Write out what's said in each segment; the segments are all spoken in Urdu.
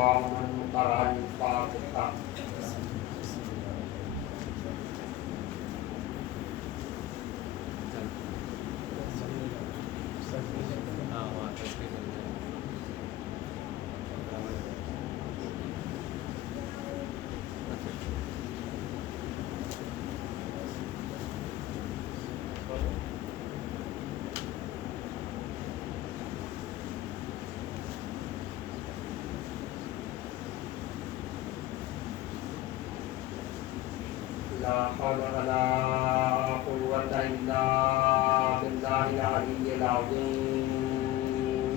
من قرأ الفاتحة. لا حول ولا قوة إلا بالله العلي العظيم.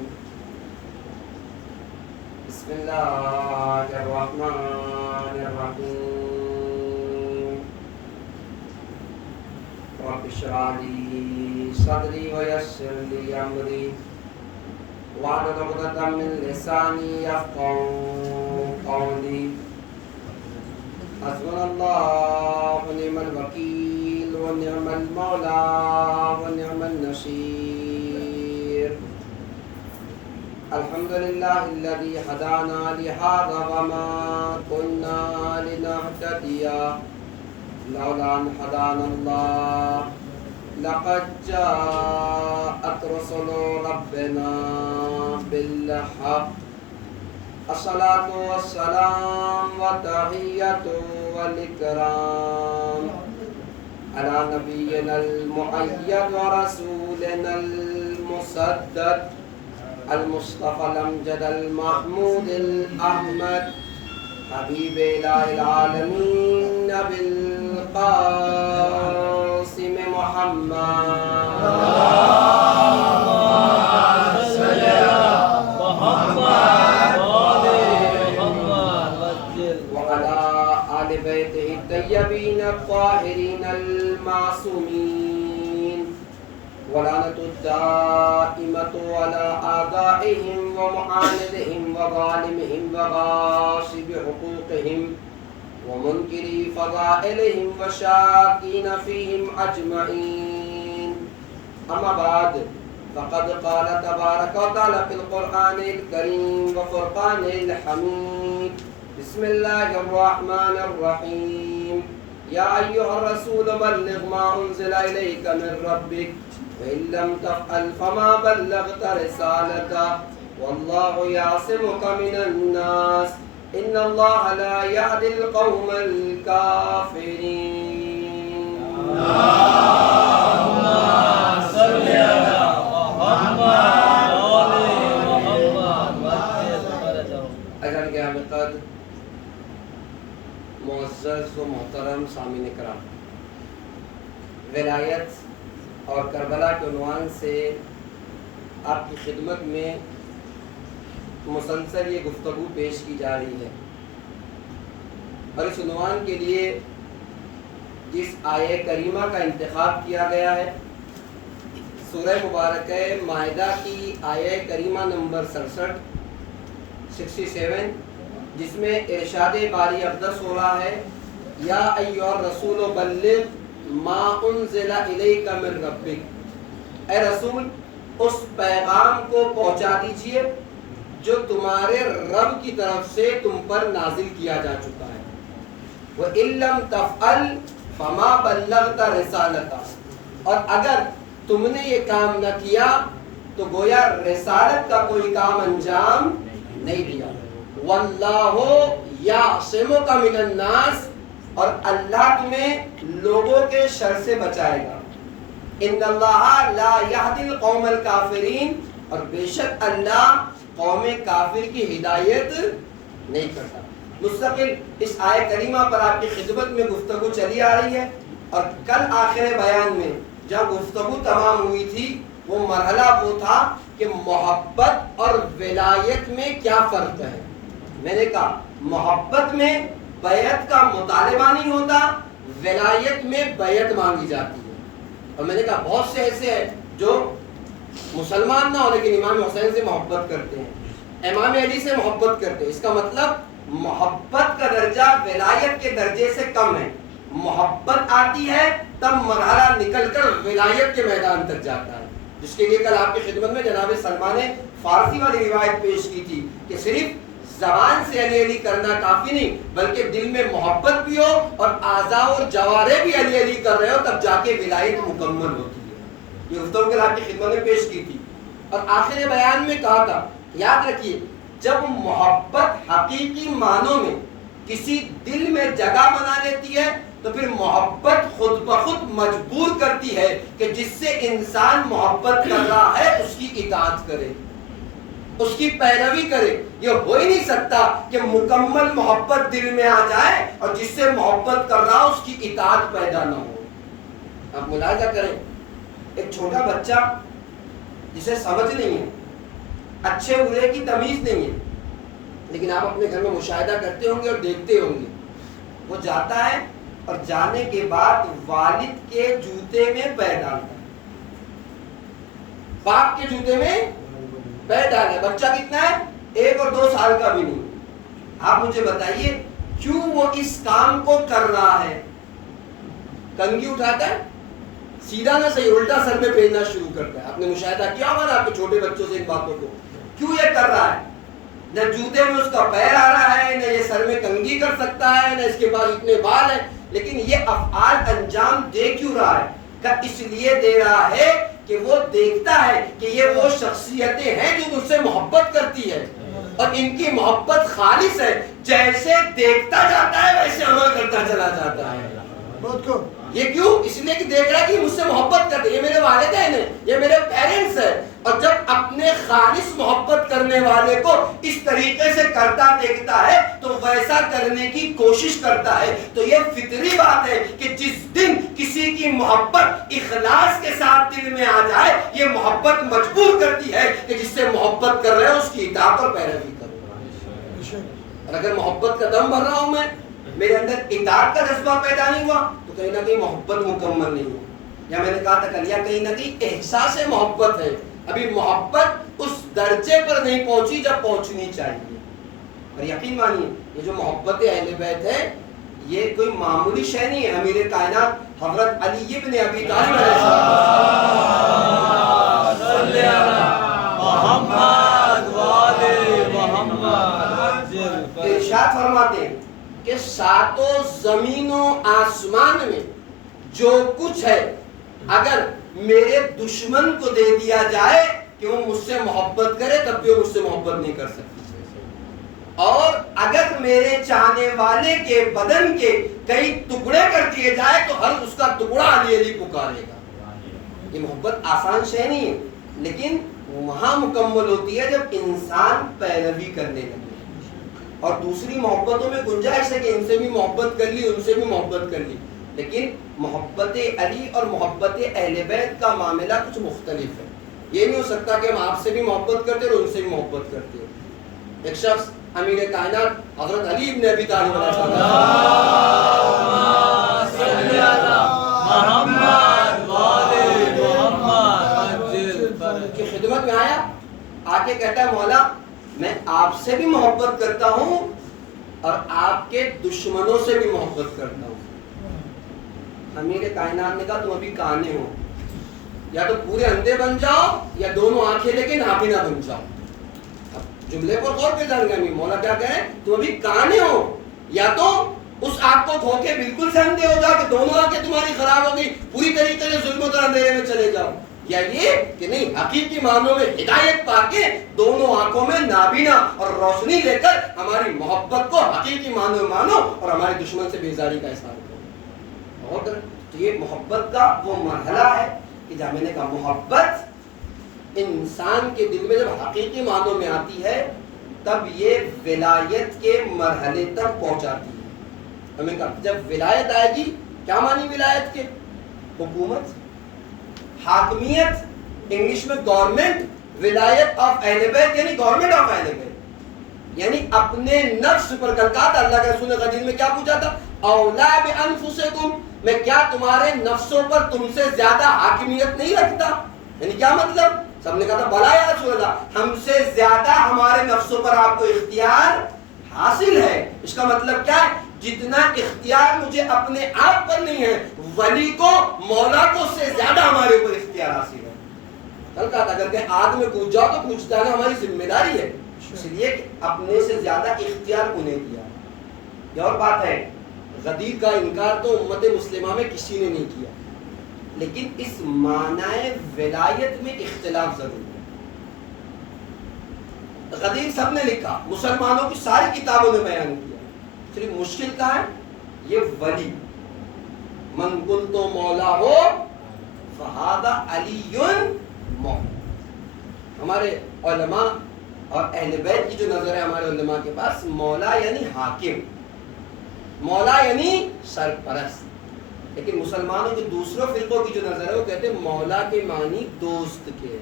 بسم الله الرحمن الرحيم. رب اشرح لي صدري ويسر لي أمري واحلل عقدة من لساني يفقهوا قولي. حسبنا الله ونعم الوكيل ونعم المولى ونعم النصير. الحمد لله الذي هدانا لهذا وما كنا لنهتدي لولا أن هدانا الله. لقد جاءت رسل ربنا بالحق. الصلاة والسلام والتحية والإكرام على نبينا المؤيد ورسولنا المسدد المصطفى الأمجد المحمود الأحمد حبيب إله العالمين بالقاسم محمد. بيته الطيبين الطاهرين المعصومين ولعنة الدائمة على أعدائهم ومعاندهم وظالمهم وغاصب حقوقهم ومنكري فضائلهم وشاكين فيهم أجمعين. أما بعد فقد قال تبارك وتعالى في القرآن الكريم وفرقان الحميد. بسم الله الرحمن الرحيم. يا أيها الرسول بلغ ما أنزل إليك من ربك وإن لم تفعل فما بلغت رسالته والله يعصمك من الناس إن الله لا يهدي القوم الكافرين. اللهم صل على محمد وآل محمد. اگر قیام قدر معزز و محترم سامعین کرام، ولایت اور کربلا کے عنوان سے آپ کی خدمت میں مسلسل یہ گفتگو پیش کی جا رہی ہے، اور اس عنوان کے لیے جس آیہ کریمہ کا انتخاب کیا گیا ہے سورہ مبارکہ مائدہ کی آیہ کریمہ نمبر 67 جس میں ارشاد باری اقدس ہو رہا ہے یا ایھا الرسول بلغ ما انزل الیک من ربک. اے رسول اس پیغام کو پہنچا دیجئے جو تمہارے رب کی طرف سے تم پر نازل کیا جا چکا ہے. وَإِن لَّمْ تَفْعَلْ فَمَا بَلَّغْتَ رِسَالَتَهُ. اور اگر تم نے یہ کام نہ کیا تو گویا رسالت کا کوئی کام انجام نہیں دیا. واللہ یعصمک من الناس. اور اللہ تمہیں لوگوں کے شر سے بچائے گا. ان اللہ لا یہدی القوم الکافرین. اور بے شک اللہ قوم کافر کی ہدایت نہیں کرتا. مستقل اس آیہ کریمہ پر آپ کی خدمت میں گفتگو چلی آ رہی ہے، اور کل آخر بیان میں جب گفتگو تمام ہوئی تھی وہ مرحلہ وہ تھا کہ محبت اور ولایت میں کیا فرق ہے. میں نے کہا محبت میں بیعت کا مطالبہ نہیں ہوتا، ولایت میں بیعت مانگی جاتی ہے. اور میں نے کہا بہت سے ایسے ہیں جو مسلمان نہ ہو لیکن امام حسین سے محبت کرتے ہیں، امام علی سے محبت کرتے ہیں. اس کا مطلب محبت کا درجہ ولایت کے درجے سے کم ہے. محبت آتی ہے تب مرحلہ نکل کر ولایت کے میدان تک جاتا ہے، جس کے لیے کل آپ کی خدمت میں جناب سلمان نے فارسی والی روایت پیش کی تھی کہ صرف زبان سے علی علی کرنا کافی نہیں، بلکہ دل میں محبت بھی ہو اور اعضاء اور جوارح بھی علی علی کر رہے ہو، تب جا کے ولایت مکمل ہوتی ہے۔ یہ گفتگو کے آپ کی خدمت میں پیش کی تھی، اور آخر بیان میں کہا تھا، یاد رکھیے جب محبت حقیقی معنوں میں کسی دل میں جگہ بنا لیتی ہے تو پھر محبت خود بخود مجبور کرتی ہے کہ جس سے انسان محبت کر رہا ہے اس کی اطاعت کرے، اس کی پیروی کرے۔ یہ ہو ہی نہیں سکتا کہ مکمل محبت دل میں آ جائے اور جس سے محبت کر رہا اس کی اطاعت پیدا نہ ہو۔ آپ ملاحظہ کریں، ایک چھوٹا بچہ جسے سمجھ نہیں ہے، اچھے برے کی تمیز نہیں ہے، لیکن آپ اپنے گھر میں مشاہدہ کرتے ہوں گے اور دیکھتے ہوں گے، وہ جاتا ہے اور جانے کے بعد والد کے جوتے میں پیر ڈالتا ہے، باپ کے جوتے میں پیر ڈالتا ہے۔ بچہ کتنا ہے؟ 1 اور 2 سال کا بھی نہیں۔ آپ مجھے بتائیے کیوں وہ اس کام کو کر رہا ہے؟ کنگھی اٹھاتا ہے، سیدھا نہ صحیح الٹا سر میں پھیرنا شروع کرتا ہے۔ آپ نے مشاہدہ کیا ہوگا آپ کے چھوٹے بچوں سے ان باتوں کو؟ کیوں یہ کر رہا ہے؟ نہ جوتے میں اس کا پیر آ رہا ہے، نہ یہ سر میں کنگھی کر سکتا ہے، نہ اس کے پاس اتنے بال ہیں، لیکن یہ افعال انجام دے کیوں رہا ہے؟ کہ اس لیے دے رہا ہے کہ وہ دیکھتا ہے کہ یہ وہ شخصیتیں ہیں جو مجھ سے محبت کرتی ہے اور ان کی محبت خالص ہے، جیسے دیکھتا جاتا ہے ویسے عمل کرتا چلا جاتا ہے۔ یہ کیوں؟ اس لیے کہ دیکھ رہا ہے کہ مجھ سے محبت کرتے ہیں، یہ میرے والدین ہیں، یہ میرے پیرنٹس ہیں، اور جب اپنے خالص محبت کرنے والے کو اس طریقے سے کرتا دیکھتا ہے تو ویسا کرنے کی کوشش کرتا ہے۔ تو یہ فطری بات ہے کہ جس دن کسی کی محبت اخلاص کے ساتھ دل میں آ جائے، یہ محبت مجبور کرتی ہے کہ جس سے محبت کر رہے ہیں اس کی اطاعت اور پیروی کرو۔ اور اگر محبت کا دم بھر رہا ہوں میں، میرے اندر اطاعت کا جذبہ پیدا نہیں ہوا تو کہیں نہ کہیں محبت مکمل نہیں ہوا۔ یا میں نے کہا تھا کل، یا کہیں نہ کہیں احساس محبت ہے، ابھی محبت اس درجے پر نہیں پہنچی جب پہنچنی چاہیے۔ اور یقین مانیے یہ جو محبت اہل بیت ہے یہ کوئی معمولی شے نہیں ہے۔ امیر کائنات حضرت علی ابن ابی طالب علیہ السلام ارشاد فرماتے ہیں کہ 7 زمین و آسمان میں جو کچھ ہے اگر میرے دشمن کو دے دیا جائے کہ وہ مجھ سے محبت کرے تب بھی وہ مجھ سے محبت نہیں کر سکتی، اور اگر میرے چاہنے والے کے بدن کے کئی ٹکڑے کر دیے جائے تو ہر اس کا ٹکڑا علی علی پکارے گا۔ یہ محبت آسان شے نہیں ہے، لیکن وہاں مکمل ہوتی ہے جب انسان پیروی کرنے لگے۔ اور دوسری محبتوں میں گنجائش ہے کہ ان سے بھی محبت کر لی، ان سے بھی محبت کر لی، لیکن محبت علی اور محبت اہل بیت کا معاملہ کچھ مختلف ہے۔ یہ نہیں ہو سکتا کہ ہم آپ سے بھی محبت کرتے اور ان سے بھی محبت کرتے ہو۔ ایک شخص امیر کائنات حضرت علی ابن ابی طالب علیہ السلام کی خدمت میں آیا، آ کے کہتا ہے مولا میں آپ سے بھی محبت کرتا ہوں اور آپ کے دشمنوں سے بھی محبت کرتا ہوں۔ امیر کائنات نے کہا تم ابھی کانے ہو، یا تو پورے اندھے بن جاؤ یا دونوں آنکھیں لے کے نابینا بن جاؤ۔ اب جملے پر غور کے جان گے مولا کیا کہہ رہے ہیں، تم ابھی کانے ہو، یا تو اس آنکھ کو کھو کے بالکل سے اندھے ہو جاؤ کہ دونوں آنکھیں تمہاری خراب ہو گئی، پوری طریقے سے ظلمت اور اندھیرے میں چلے جاؤ، یا یہ کہ نہیں حقیقی معنوں میں ہدایت پا کے دونوں آنکھوں میں نابینا اور روشنی لے کر ہماری محبت کو حقیقی معنوں میں مانو اور ہمارے دشمن سے بیزاری کا اظہار کرو۔ اور تو یہ محبت کا وہ مرحلہ ہے کہ جہاں میں نے کہا محبت انسان کے دل میں جب حقیقی معنوں میں آتی ہے تب یہ ولایت کے مرحلے تک پہنچاتی ہے۔ ہمیں کہا جب ولایت آئے گی، کیا معنی ولایت کے؟ حکومت، حاکمیت، انگلش میں گورنمنٹ، ولایت آف اہل بیت یعنی گورنمنٹ آف اہل بیت، یعنی اپنے نفس پر۔ کل کہا تھا اللہ کے رسول نے حدیث میں کیا پوچھا تھا، اولا بانفسکم، میں کیا تمہارے نفسوں پر تم سے زیادہ حاکمیت نہیں رکھتا؟ یعنی کیا مطلب؟ سب نے کہا تھا بلا یا رسول اللہ، ہم سے زیادہ ہمارے نفسوں پر آپ کو اختیار حاصل ہے۔ اس کا مطلب کیا ہے؟ جتنا اختیار مجھے اپنے آپ پر نہیں ہے، ولی کو، مولا کو اس سے زیادہ ہمارے اوپر اختیار حاصل ہے۔ کل کہا تھا اگر کہ آگ میں کود جاؤ تو کود جانا ہماری ذمہ داری ہے، اس لیے کہ اپنے سے زیادہ اختیار انہیں دیا. یہ اور بات ہے، غدیر کا انکار تو امت مسلمہ میں کسی نے نہیں کیا، لیکن اس معنی ولایت میں اختلاف ضرور ہے. غدیر سب نے لکھا، مسلمانوں کی ساری کتابوں نے بیان کیا، صرف مشکل کا ہے یہ ولی. من قلت مولا ہو فہذا علی مولا. ہمارے علماء اور اہل بیت کی جو نظر ہے ہمارے علماء کے پاس، مولا یعنی حاکم، مولا یعنی سرپرست. لیکن مسلمانوں کے دوسروں فرقوں کی جو نظر ہے وہ کہتے ہیں مولا کے معنی دوست کے.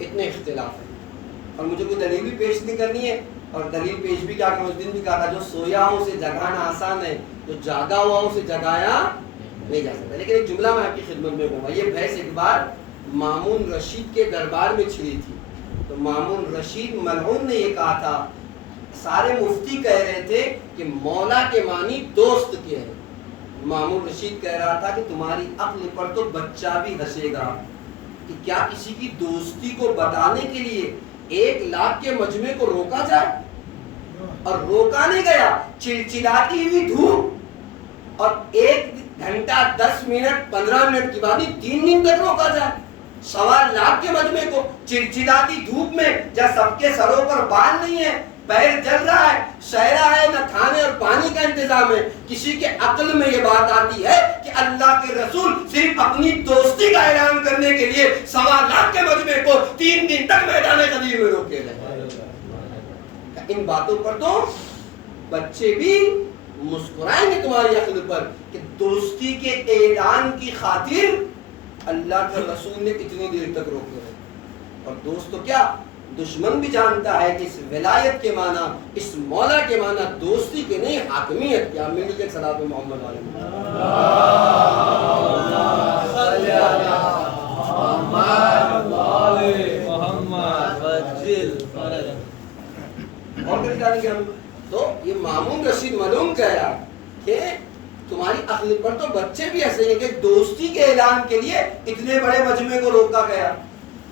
اتنے اختلاف ہے، اور مجھے کوئی دلیل بھی پیش نہیں کرنی ہے. اور دلیل پیش بھی کیا کروں، اس دن بھی کہا تھا جو سویا ہو اسے جگانا آسان ہے، جو جاگا ہوا اسے جگایا نہیں جا سکتا. لیکن ایک جملہ میں آپ کی خدمت میں کہوں گا، یہ بحث ایک بار مامون رشید کے دربار میں چھڑی تھی. تو مامون رشید ملعون نے یہ کہا تھا، سارے مفتی کہہ رہے تھے کہ مولا کے معنی دوست کے ہیں. مامون رشید کہہ رہا تھا کہ تمہاری عقل پر تو بچہ بھی ہنسے گا کہ کیا کسی کی دوستی کو بتانے کے لیے 1,00,000 کے مجمع کو روکا جائے. اور روکا نہیں گیا، چلچلاتی ہوئی دھوپ اور 1 گھنٹہ 10 منٹ 15 منٹ کی بات 3 دن تک روکا جائے. 1,25,000 کے مجمع کو چلچلاتی دھوپ میں، جب سب کے سروں پر بال نہیں ہے، پیر جل رہا ہے، صحرا ہے، نہ کھانے اور پانی کا انتظام ہے، کسی کے عقل میں یہ بات آتی ہے کہ اللہ کے رسول صرف اپنی دوستی کا اعلان کرنے کے لیے 1,25,000 کے مجمع کو 3 دن تک میدان غدیر میں روکے رہے. ان باتوں پر تو بچے بھی مسکرائیں گے تمہاری عقل پر کہ دوستی کے اعلان کی خاطر اللہ کے رسول نے اتنی دیر تک روکے رہے. اور دوست تو کیا، دشمن بھی جانتا ہے کہ اس ولایت کے معنی، اس مولا کے معنی دوستی کے نہیں حاکمیت کے. مل کے صلاۃ محمد علیہ اور کہیں جانیں گے ہم. تو یہ مامون رشید ملعون کہہ رہا کہ تمہاری عقل پر تو بچے بھی ایسے ہیں کہ دوستی کے اعلان کے لیے اتنے بڑے مجمع کو روکا گیا،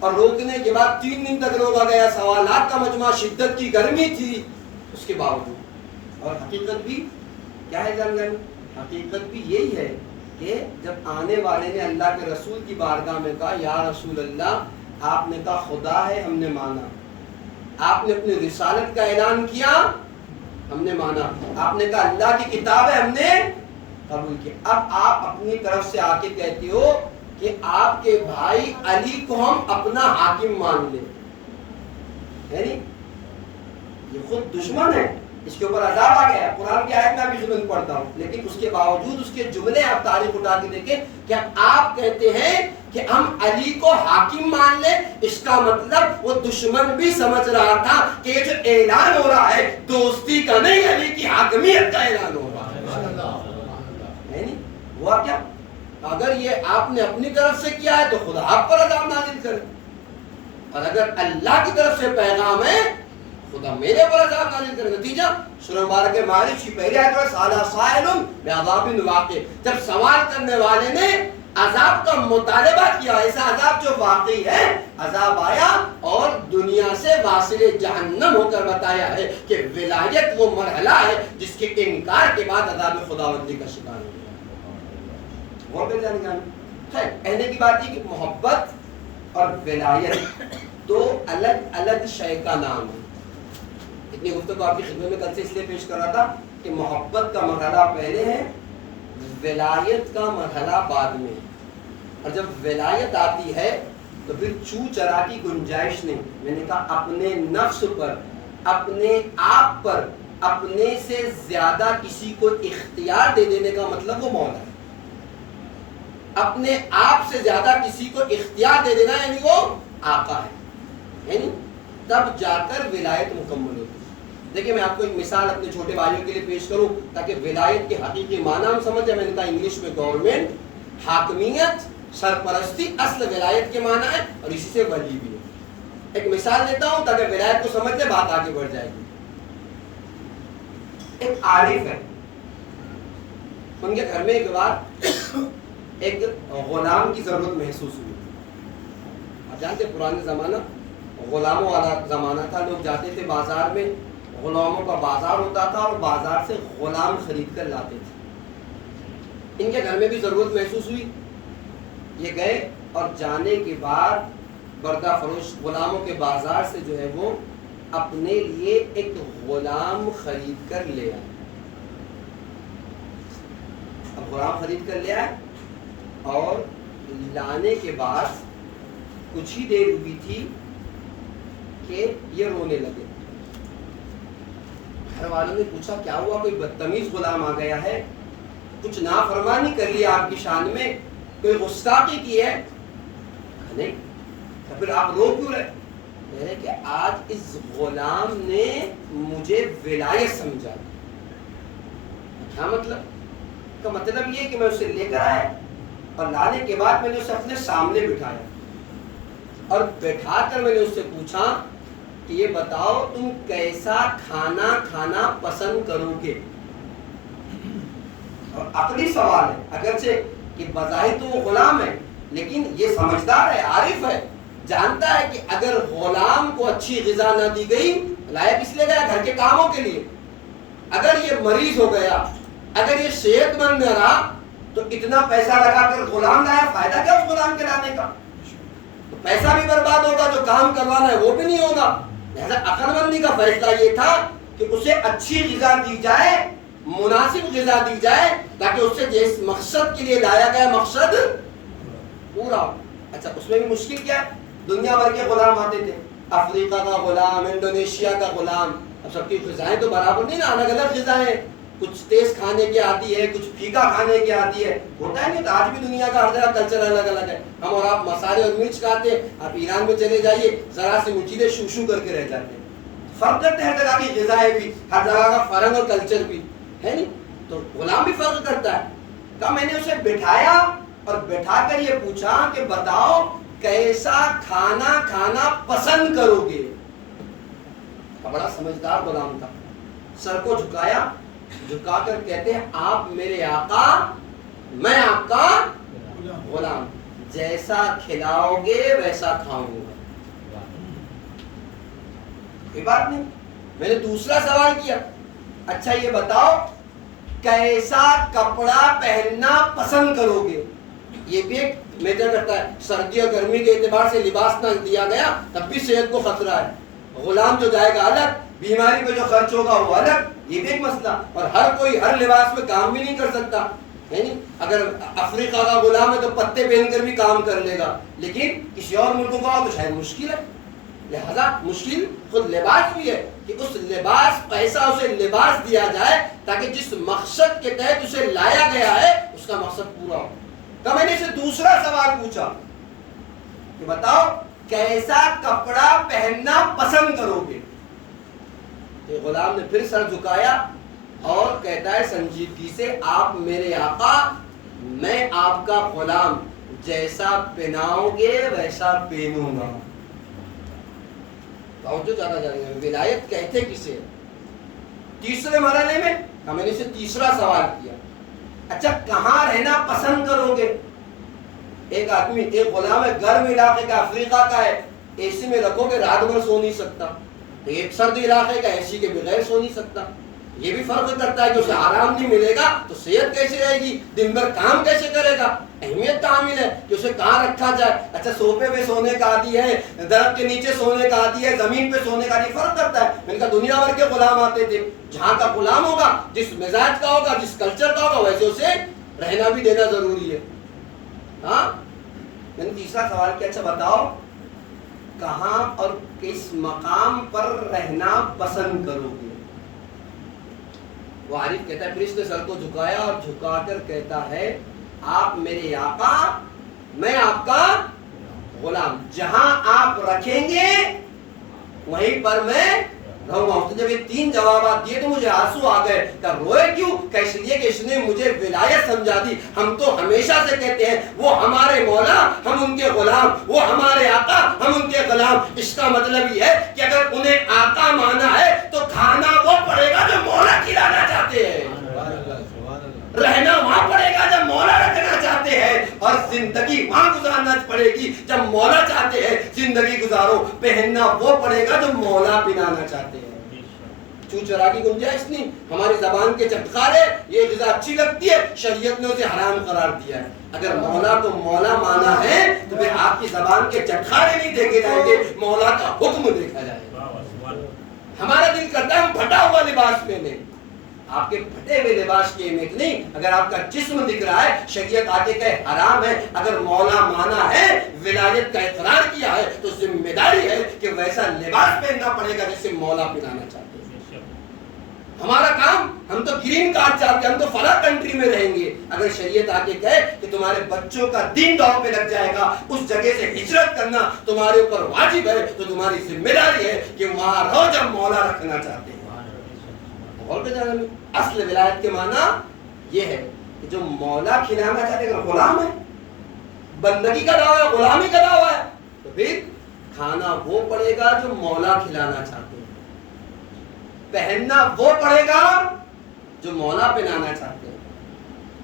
اور روکنے کے بعد 3 دن تک روکا گیا. 1,25,000 کا مجمع، شدت کی گرمی تھی اس کے باوجود. اور حقیقت بھی کیا ہے جان گئے، حقیقت بھی یہی ہے کہ جب آنے والے نے اللہ کے رسول کی بارگاہ میں کہا یا رسول اللہ، آپ نے کہا خدا ہے، ہم نے مانا. آپ نے اپنی رسالت کا اعلان کیا، ہم نے مانا. آپ نے کہا اللہ کی کتاب ہے، ہم نے قبول کیا. اب آپ اپنی طرف سے آ کے کہتے ہو کہ آپ کے بھائی علی کو ہم اپنا حاکم مان لیں. یعنی یہ خود دشمن ہے، اس کے اوپر عذاب آ گیا. قرآن کی آیت میں ابھی خدمت پڑھتا ہوں، لیکن اس کے باوجود اس کے جملے آپ تاریخ اٹھا کے دیکھیں کہ آپ کہتے ہیں کہ ہم علی کو حاکم مان لیں. اس کا مطلب وہ دشمن بھی سمجھ رہا تھا کہ یہ جو اعلان ہو رہا ہے دوستی کا نہیں، علی کی حاکمیت کا اعلان ہو رہا ہے. یعنی ہوا کیا، اگر یہ آپ نے اپنی طرف سے کیا ہے تو خدا آپ پر عذاب نازل کرے، اور اگر اللہ کی طرف سے پیغام ہے خدا میرے پر عذاب نازل کرے. نتیجہ سورہ مبارکہ معارج کی پہلی آیت میں سالا سائل بعذاب واقع، جب سوال کرنے والے نے عذاب کا مطالبہ کیا، ایسا عذاب جو واقعی ہے، عذاب آیا اور دنیا سے واصل جہنم ہو کر بتایا ہے کہ ولایت وہ مرحلہ ہے جس کے انکار کے بعد عذاب خداوندی کا شکار ہو گیا. اور پھر کہنے کی بات یہ کہ محبت اور ولایت دو الگ الگ شے کا نام ہے. اتنی گفتگو آپ کی خدمت میں کل سے اس لیے پیش کر رہا تھا کہ محبت کا مرحلہ پہلے ہے، ولایت کا مرحلہ بعد میں. اور جب ولایت آتی ہے تو پھر چو چرا کی گنجائش نہیں. میں نے کہا اپنے نفس پر، اپنے آپ پر اپنے سے زیادہ کسی کو اختیار دے دینے کا مطلب وہ مولا ہے. اپنے آپ سے زیادہ کسی کو اختیار دے دینا یعنی وہ آقا ہے. یعنی تب جا کر ولایت مکمل ہوتی ہے. دیکھیں میں آپ کو ایک مثال اپنے چھوٹے بھائیوں کے لیے پیش کروں تاکہ ولایت کے حقیقی معنی ہم سمجھیں. میں نے کہا انگلش میں گورنمنٹ، حاکمیت، سرپرستی اصل ولایت کے معنی ہے، اور اسی سے ولی بھی ہے. ایک مثال دیتا ہوں تاکہ ولایت کو سمجھ لیں، بات آگے بڑھ جائے گی. ایک عارف ہے، ان کے گھر میں ایک بار ایک غلام کی ضرورت محسوس ہوئی. آپ جانتے پرانے زمانہ غلاموں والا زمانہ تھا، لوگ جاتے تھے بازار میں، غلاموں کا بازار ہوتا تھا اور بازار سے غلام خرید کر لاتے تھے۔ ان کے گھر میں بھی ضرورت محسوس ہوئی، یہ گئے اور جانے کے بعد بردہ فروش غلاموں کے بازار سے جو ہے وہ اپنے لیے ایک غلام خرید کر لے آئے۔ اب غلام خرید کر لے آئے اور لانے کے بعد کچھ ہی دیر ہوئی تھی کہ یہ رونے لگے۔ گھر والوں نے پوچھا کیا ہوا، کوئی بدتمیز غلام آ گیا ہے، کچھ نافرمانی کر لی آپ کی شان میں، کوئی گستاخی کی ہے؟ نہیں، تو پھر آپ رو کیوں رہے؟ کہہ رہے کہ آج اس غلام نے مجھے ولایت سمجھا۔ کیا مطلب؟ کا مطلب یہ کہ میں اسے لے کر آیا اور لانے کے بعد میں نے اسے اپنے سامنے بٹھایا اور بٹھا کر میں نے اس سے پوچھا کہ یہ بتاؤ تم کیسا کھانا کھانا پسند کرو گے؟ اور عقلی سوال ہے، اگرچہ کہ بظاہر تو وہ غلام ہے لیکن یہ سمجھدار ہے، عارف ہے، جانتا ہے کہ اگر غلام کو اچھی غذا نہ دی گئی، لایا کس لیے گیا؟ گھر کے کاموں کے لیے۔ اگر یہ مریض ہو گیا، اگر یہ صحت مند نہ رہا تو اتنا پیسہ لگا کر غلام لایا، فائدہ کیا اس غلام کے لانے کا؟ تو پیسہ بھی برباد ہوگا، جو کام کروانا ہے وہ بھی نہیں ہوگا۔ لہذا عقل مندی کا فیصلہ یہ تھا کہ اسے اچھی غذا دی جائے، مناسب غذا دی جائے، تاکہ اس سے جس مقصد کے لیے لایا گیا مقصد پورا ہو۔ اچھا اس میں بھی مشکل کیا ہے؟ دنیا بھر کے غلام آتے تھے، افریقہ کا غلام، انڈونیشیا کا غلام، اب سب کی غذائیں تو برابر نہیں نا، الگ الگ غذائیں، کچھ تیز کھانے کی آتی ہے، کچھ پھیکا کھانے کی آتی ہے، ہوتا ہے نہیں؟ تو آج بھی دنیا کا ہر جگہ کلچر الگ الگ ہے۔ ہم اور آپ مسالے اور مرچ کھاتے ہیں، آپ ایران میں چلے جائیے ذرا سی مچھلی شو شو کر کے رہ جاتے ہیں۔ فرق کرتے ہیں ہر جگہ کی غذائیں بھی، ہر جگہ کا فرق اور کلچر بھی ہے نہیں؟ تو غلام بھی فرق کرتا ہے۔ تو میں نے اسے بٹھایا اور بٹھا کر یہ پوچھا کہ بتاؤ کیسا کھانا کھانا پسند کرو گے؟ بڑا سمجھدار غلام تھا، سر کو جھکایا، جھکا کر کہتے ہیں آپ میرے آقا، میں آپ کا غلام، جیسا کھلاؤ گے ویسا کھاؤں گا۔ کوئی بات نہیں۔ میں نے دوسرا سوال کیا، اچھا یہ بتاؤ کیسا کپڑا پہننا پسند کرو گے؟ یہ بھی ایک میٹر کرتا ہے، سردی اور گرمی کے اعتبار سے لباس نہ دیا گیا تب بھی صحت کو خطرہ ہے، غلام جو جائے گا الگ، بیماری پہ جو خرچ ہوگا وہ الگ، یہ بھی ایک مسئلہ۔ اور ہر کوئی ہر لباس میں کام بھی نہیں کر سکتا ہے نہیں؟ اگر افریقہ کا غلام ہے تو پتے پہن کر بھی کام کر لے گا، لیکن کسی اور ملک کا تو شاید مشکل ہے۔ لہذا مشکل خود لباس بھی ہے کہ اس لباس پیسہ اسے لباس دیا جائے تاکہ جس مقصد کے تحت اسے لایا گیا ہے اس کا مقصد پورا ہو۔ تو میں نے اسے دوسرا سوال پوچھا کہ بتاؤ کیسا کپڑا پہننا پسند کرو گے؟ غلام نے پھر سر جھکایا اور کہتا ہے سنجیدگی سے آپ میرے آقا، میں آپ کا غلام، جیسا پہناؤ گے ویسا پہنوں گا۔ توجہ زیادہ جا رہی ہے، ولایت کہتے کسے؟ تیسرے مرحلے میں میں نے اسے تیسرا سوال کیا، اچھا کہاں رہنا پسند کرو گے؟ ایک آدمی، ایک غلام ہے، گرم علاقے کا، افریقہ کا ہے، اے سی میں رکھو گے رات بھر سو نہیں سکتا، ایک سرد علاقے کا اے سی کے بغیر سو نہیں سکتا۔ یہ بھی فرق کرتا ہے کہ اسے آرام نہیں ملے گا تو صحت کیسے رہے گی، دن بھر کام کیسے کرے گا، اہمیت تعمیل ہے کہ اسے کہاں رکھا جائے۔ اچھا صوفے پہ سونے کا عادی ہے، درخت کے نیچے سونے کا عادی ہے، زمین پہ سونے کا عادی، فرق کرتا ہے۔ میں نے کہا دنیا بھر کے غلام آتے تھے، جہاں کا غلام ہوگا، جس مزاج کا ہوگا، جس کلچر کا ہوگا، ویسے اسے رہنا بھی دینا ضروری ہے۔ ہاں میں نے تیسرا سوال کیا، اچھا بتاؤ کہاں اور کس مقام پر رہنا پسند کرو گے؟ وہ عارف کہتا ہے پھر اس نے سر کو جھکایا اور جھکا کر کہتا ہے آپ میرے آقا، میں آپ کا غلام، جہاں آپ رکھیں گے وہیں پر میں رہوں گا۔ جب یہ تین جوابات دیے تو مجھے آنسو آ گئے۔ کہ روئے کیوں؟ کہ اس لیے کہ اس نے مجھے ولایت سمجھا دی۔ ہم تو ہمیشہ سے کہتے ہیں وہ ہمارے مولا، ہم ان کے غلام، وہ ہمارے آقا، ہم ان کے غلام۔ اس کا مطلب یہ ہے کہ اگر انہیں آقا مانا ہے تو کھانا وہ پڑے گا جو مولا کھلانا چاہتے ہیں، رہنا وہاں پڑے گا جب مولا رکھنا چاہتے ہیں، اور زندگی وہاں گزارنا پڑے گی جب مولا چاہتے ہیں زندگی گزارو. پہننا وہ پڑے گا جو مولا پہنانا چاہتے ہیں. چو چرا کی گنجائش نہیں. ہماری زبان کے چٹخارے یہ غذا اچھی لگتی ہے, شریعت نے اسے حرام قرار دیا ہے. اگر مولا کو مولا مانا ہے تو پھر آپ کی زبان کے چٹخارے نہیں دیکھے جائیں گے, مولا کا حکم دیکھا جائے گا. ہمارا دل کرتا ہے ہم پھٹا ہوا لباس پہنے, آپ کے پھٹے ہوئے لباس کی اہمیت نہیں. اگر آپ کا جسم دکھ رہا ہے, شریعت آگے کہے حرام ہے, اگر مولا مانا ہے, ولایت کا اقرار کیا ہے, تو ذمہ داری ہے کہ ویسا لباس پہننا پڑے گا جسے مولا پہنانا چاہتے ہیں. ہمارا کام, ہم تو گرین کارڈ چاہتے ہیں, ہم تو فلاں کنٹری میں رہیں گے. اگر شریعت آگے کہے کہ تمہارے بچوں کا دین داؤ پہ لگ جائے گا, اس جگہ سے ہجرت کرنا تمہارے اوپر واجب ہے, تو تمہاری ذمہ داری ہے کہ وہاں رہو جب مولا رکھنا چاہتے ہیں. اور اصل ولایت کے معنی یہ ہے کہ جو مولا کھلانا چاہتے ہیں, غلام ہے, بندگی کا دعویٰ ہے, غلامی کا دعویٰ ہے, تو پھر کھانا وہ پڑے گا جو مولا کھلانا چاہتے ہیں, پہننا وہ پڑے گا جو مولا پہنانا چاہتے ہیں,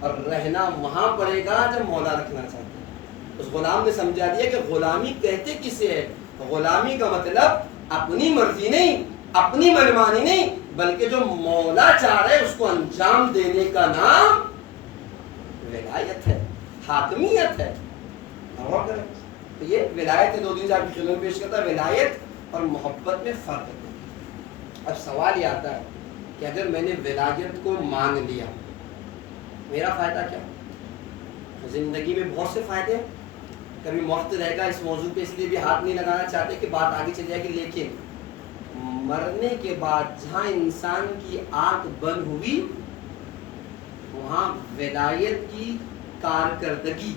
اور رہنا وہاں پڑے گا جو مولا رکھنا چاہتے ہیں. اس غلام نے سمجھا دیا کہ غلامی کہتے کسے ہے. غلامی کا مطلب اپنی مرضی نہیں, اپنی منمانی نہیں, بلکہ جو مولا چاہ رہے اس کو انجام دینے کا نام ولایت ہے, حاکمیت ہے. تو یہ ولایت 2 دن سے آپ کی خدمت پیش کرتا ہے. ولایت اور محبت میں فرق ہے. اب سوال یہ آتا ہے کہ اگر میں نے ولایت کو مان لیا, میرا فائدہ کیا؟ زندگی میں بہت سے فائدے ہیں. کبھی وقت رہے گا اس موضوع پہ اس لیے بھی ہاتھ نہیں لگانا چاہتے کہ بات آگے چل جائے گی, لیکن مرنے کے بعد جہاں انسان کی آنکھ بند ہوئی وہاں ولایت کی کارکردگی,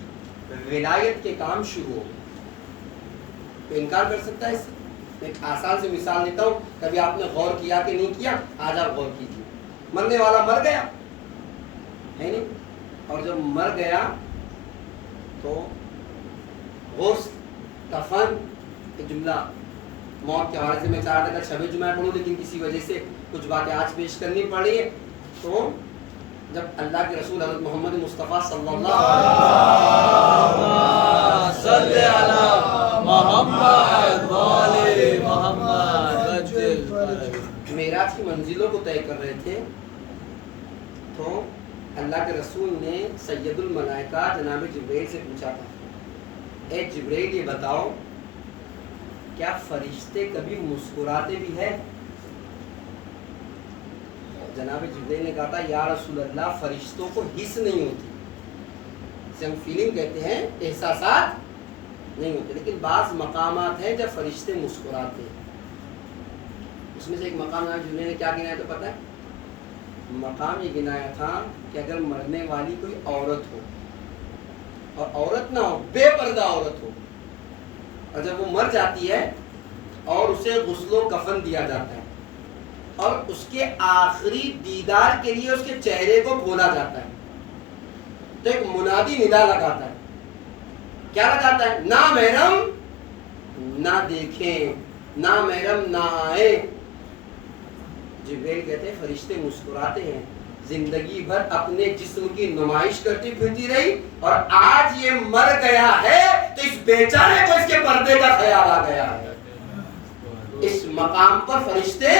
ولایت کے کام شروع ہو. تو انکار کر سکتا ہے اس سے؟ ایک آسان سے مثال دیتا ہوں, کبھی آپ نے غور کیا کہ نہیں کیا, آج آپ غور کیجیے. مرنے والا مر گیا ہے نہیں, اور جب مر گیا تو غسل, کفن, ایک جملہ موت کے حوالے سے میں چاہ رہا تھا شب جمعہ پڑھوں, لیکن کسی وجہ سے کچھ باتیں آج پیش کرنی پڑی ہے. تو جب اللہ کے رسول حضرت محمد مصطفیٰ صلی اللہ علیہ وسلم معراج کی منزلوں کو طے کر رہے تھے, تو اللہ کے رسول نے سید الملائکہ جناب جبرائیل سے پوچھا تھا, اے جبرائیل یہ بتاؤ کیا فرشتے کبھی مسکراتے بھی ہیں؟ جناب جبرائیل نے کہا تھا یا رسول اللہ فرشتوں کو حس نہیں ہوتی, اسے ہم فیلنگ کہتے ہیں, احساسات نہیں ہوتے, لیکن بعض مقامات ہیں جب فرشتے مسکراتے ہیں. اس میں سے ایک مقام جناب جبرائیل نے کیا گنایا تو پتہ ہے؟ مقام یہ گنایا تھا کہ اگر مرنے والی کوئی عورت ہو, اور عورت نہ ہو, بے پردہ عورت ہو, اور جب وہ مر جاتی ہے اور اسے غسل و کفن دیا جاتا ہے, اور اس کے آخری دیدار کے لیے اس کے چہرے کو کھولا جاتا ہے, تو ایک منادی ندا لگاتا ہے. کیا لگاتا ہے؟ نامحرم نہ دیکھیں, نامحرم نہ آئے. جبرائیل کہتے ہیں فرشتے مسکراتے ہیں, زندگی بھر اپنے جسم کی نمائش کرتی پھرتی رہی, اور آج یہ مر گیا ہے تو اس بیچارے کو اس کے پردے کا خیال آ گیا ہے. اس مقام پر فرشتے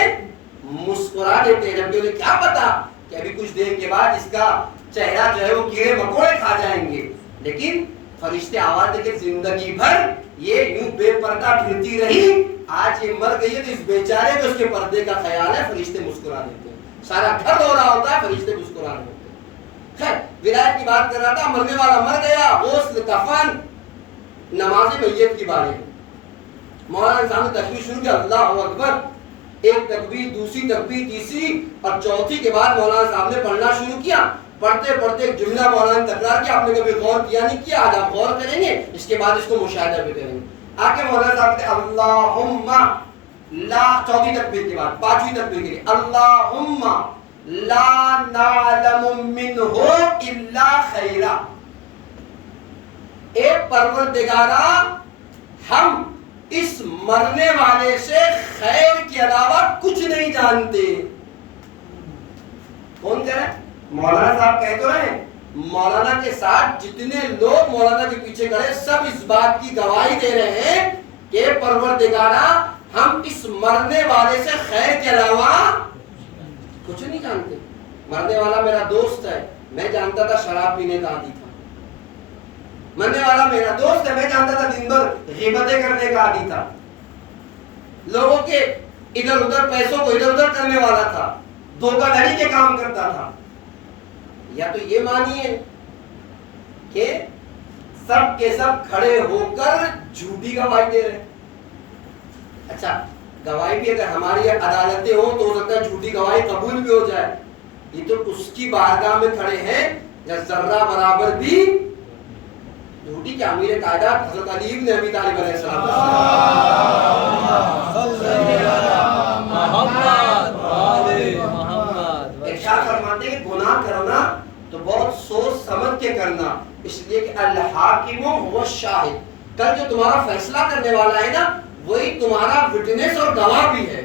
مسکرا دیتے ہیں, جبکہ انہیں کیا پتا کہ ابھی کچھ دیر کے بعد اس کا چہرہ جو ہے وہ کیڑے مکوڑے کھا جائیں گے. لیکن فرشتے آواز دے کے زندگی بھر یہ یوں بے پردہ پھرتی رہی, آج یہ مر گئی ہے تو اس بیچارے کو اس کے پردے کا خیال ہے, فرشتے مسکرا دیتے ہیں. سارا گھر رو رہا ہوتا ہے, فرشتے مسکرا رہے ہوتے ہیں. خیر ولایت کی بات کر رہا تھا, مرنے والا مر گیا, غسل کفن, نماز میت کی باری ہے. مولانا نے سامنے تکبیر شروع کیا, اللہ اکبر, ایک تکبیر, دوسری تکبیر, تیسری اور چوتھی کے بعد مولانا صاحب نے پڑھنا شروع کیا. پڑھتے پڑھتے ایک جملہ مولانا نے تکرار کیا, آپ نے کبھی غور کیا نہیں کیا, آج آپ غور کریں گے, اس کے بعد اس کو مشاہدہ بھی کریں گے. آگے مولانا صاحب نے اللہم لا, چوتھی تکبیر کے بعد پانچویں تکبیر کے لیے اللہم لا نعلم منہ الا خیرا, اے پروردگارا ہم اس مرنے والے سے خیر کے علاوہ کچھ نہیں جانتے. کون کہہ رہے ہیں؟ مولانا صاحب کہہ تو رہے ہیں مولانا کے ساتھ جتنے لوگ مولانا کے پیچھے کھڑے سب اس بات کی گواہی دے رہے ہیں کہ پروردگارا ہم اس مرنے والے سے خیر کے علاوہ کچھ نہیں جانتے. مرنے والا میرا دوست ہے, میں جانتا تھا شراب پینے کا عادی تھا. مرنے والا میرا دوست ہے, میں جانتا تھا دن بھر غیبتیں کرنے کا عادی تھا, لوگوں کے ادھر ادھر پیسوں کو ادھر ادھر کرنے والا تھا, دھوکہ دھڑی کے کام کرتا تھا. یا تو یہ مانیے کہ سب کے سب کھڑے ہو کر جھوٹی گواہی دے رہے. اچھا گواہی بھی اگر ہماری عدالتیں ہوں تو ہو سکتا ہے جھوٹی گواہی قبول بھی ہو جائے. یہ تو اس کی بارگاہ میں کھڑے ہیں یا ذرہ برابر بھی جھوٹی. کیا امیر کائنات حضرت علی بن ابی طالب علیہ السلام ارشاد فرماتے ہیں کہ گناہ کرنا تو بہت سوچ سمجھ کے کرنا, اس لیے کہ الحاکم هو الشاہد, کل جو تمہارا فیصلہ کرنے والا ہے نا وہی تمہارا وٹنس اور گواہ بھی ہے.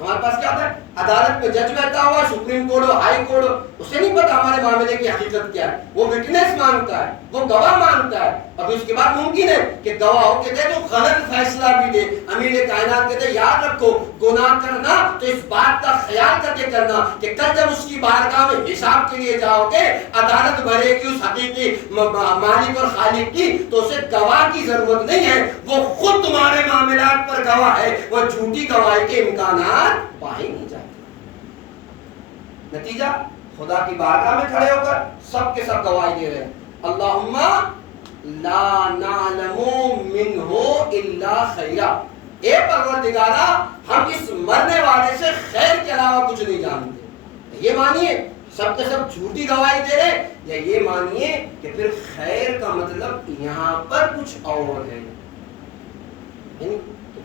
ہمارے پاس کیا ہوتا ہے, عدالت میں جج بیٹھا ہوا, سپریم کورٹ ہو, ہائی کورٹ ہو, اسے نہیں پتا ہمارے معاملے کی حقیقت کیا ہے, وہ وٹنس مانتا ہے, وہ گواہ مانتا ہے, اور اس کے بعد ممکن ہے کہ گواہ ہو کہتے ہیں تو غلط فیصلہ بھی دے. امیر کائنات کہتے ہیں یاد رکھو گناہ کرنا تو اس بات کا خیال کر کے کرنا کہ کل جب اس کی بارگاہ میں حساب کے لیے جاؤ گے, عدالت بھرے گی اس حقیقی مالک اور خالق کی, تو اسے گواہ کی ضرورت نہیں ہے, وہ خود تمہارے معاملات پر گواہ ہے, وہ جھوٹی گواہی کے امکانات پائے نہیں جاتے. نتیجہ خدا کی بارگاہ میں کھڑے ہو کر سب کے سب گواہی دے رہے ہیں اللہم لا نعلم منہ الا خیرا, اے پروردگارا ہم اس مرنے والے سے خیر کے علاوہ کچھ نہیں جانتے. یہ مانیے سب کے سب جھوٹی گواہی دے رہے, یا یہ مانیے کہ پھر خیر کا مطلب یہاں پر کچھ اور ہے.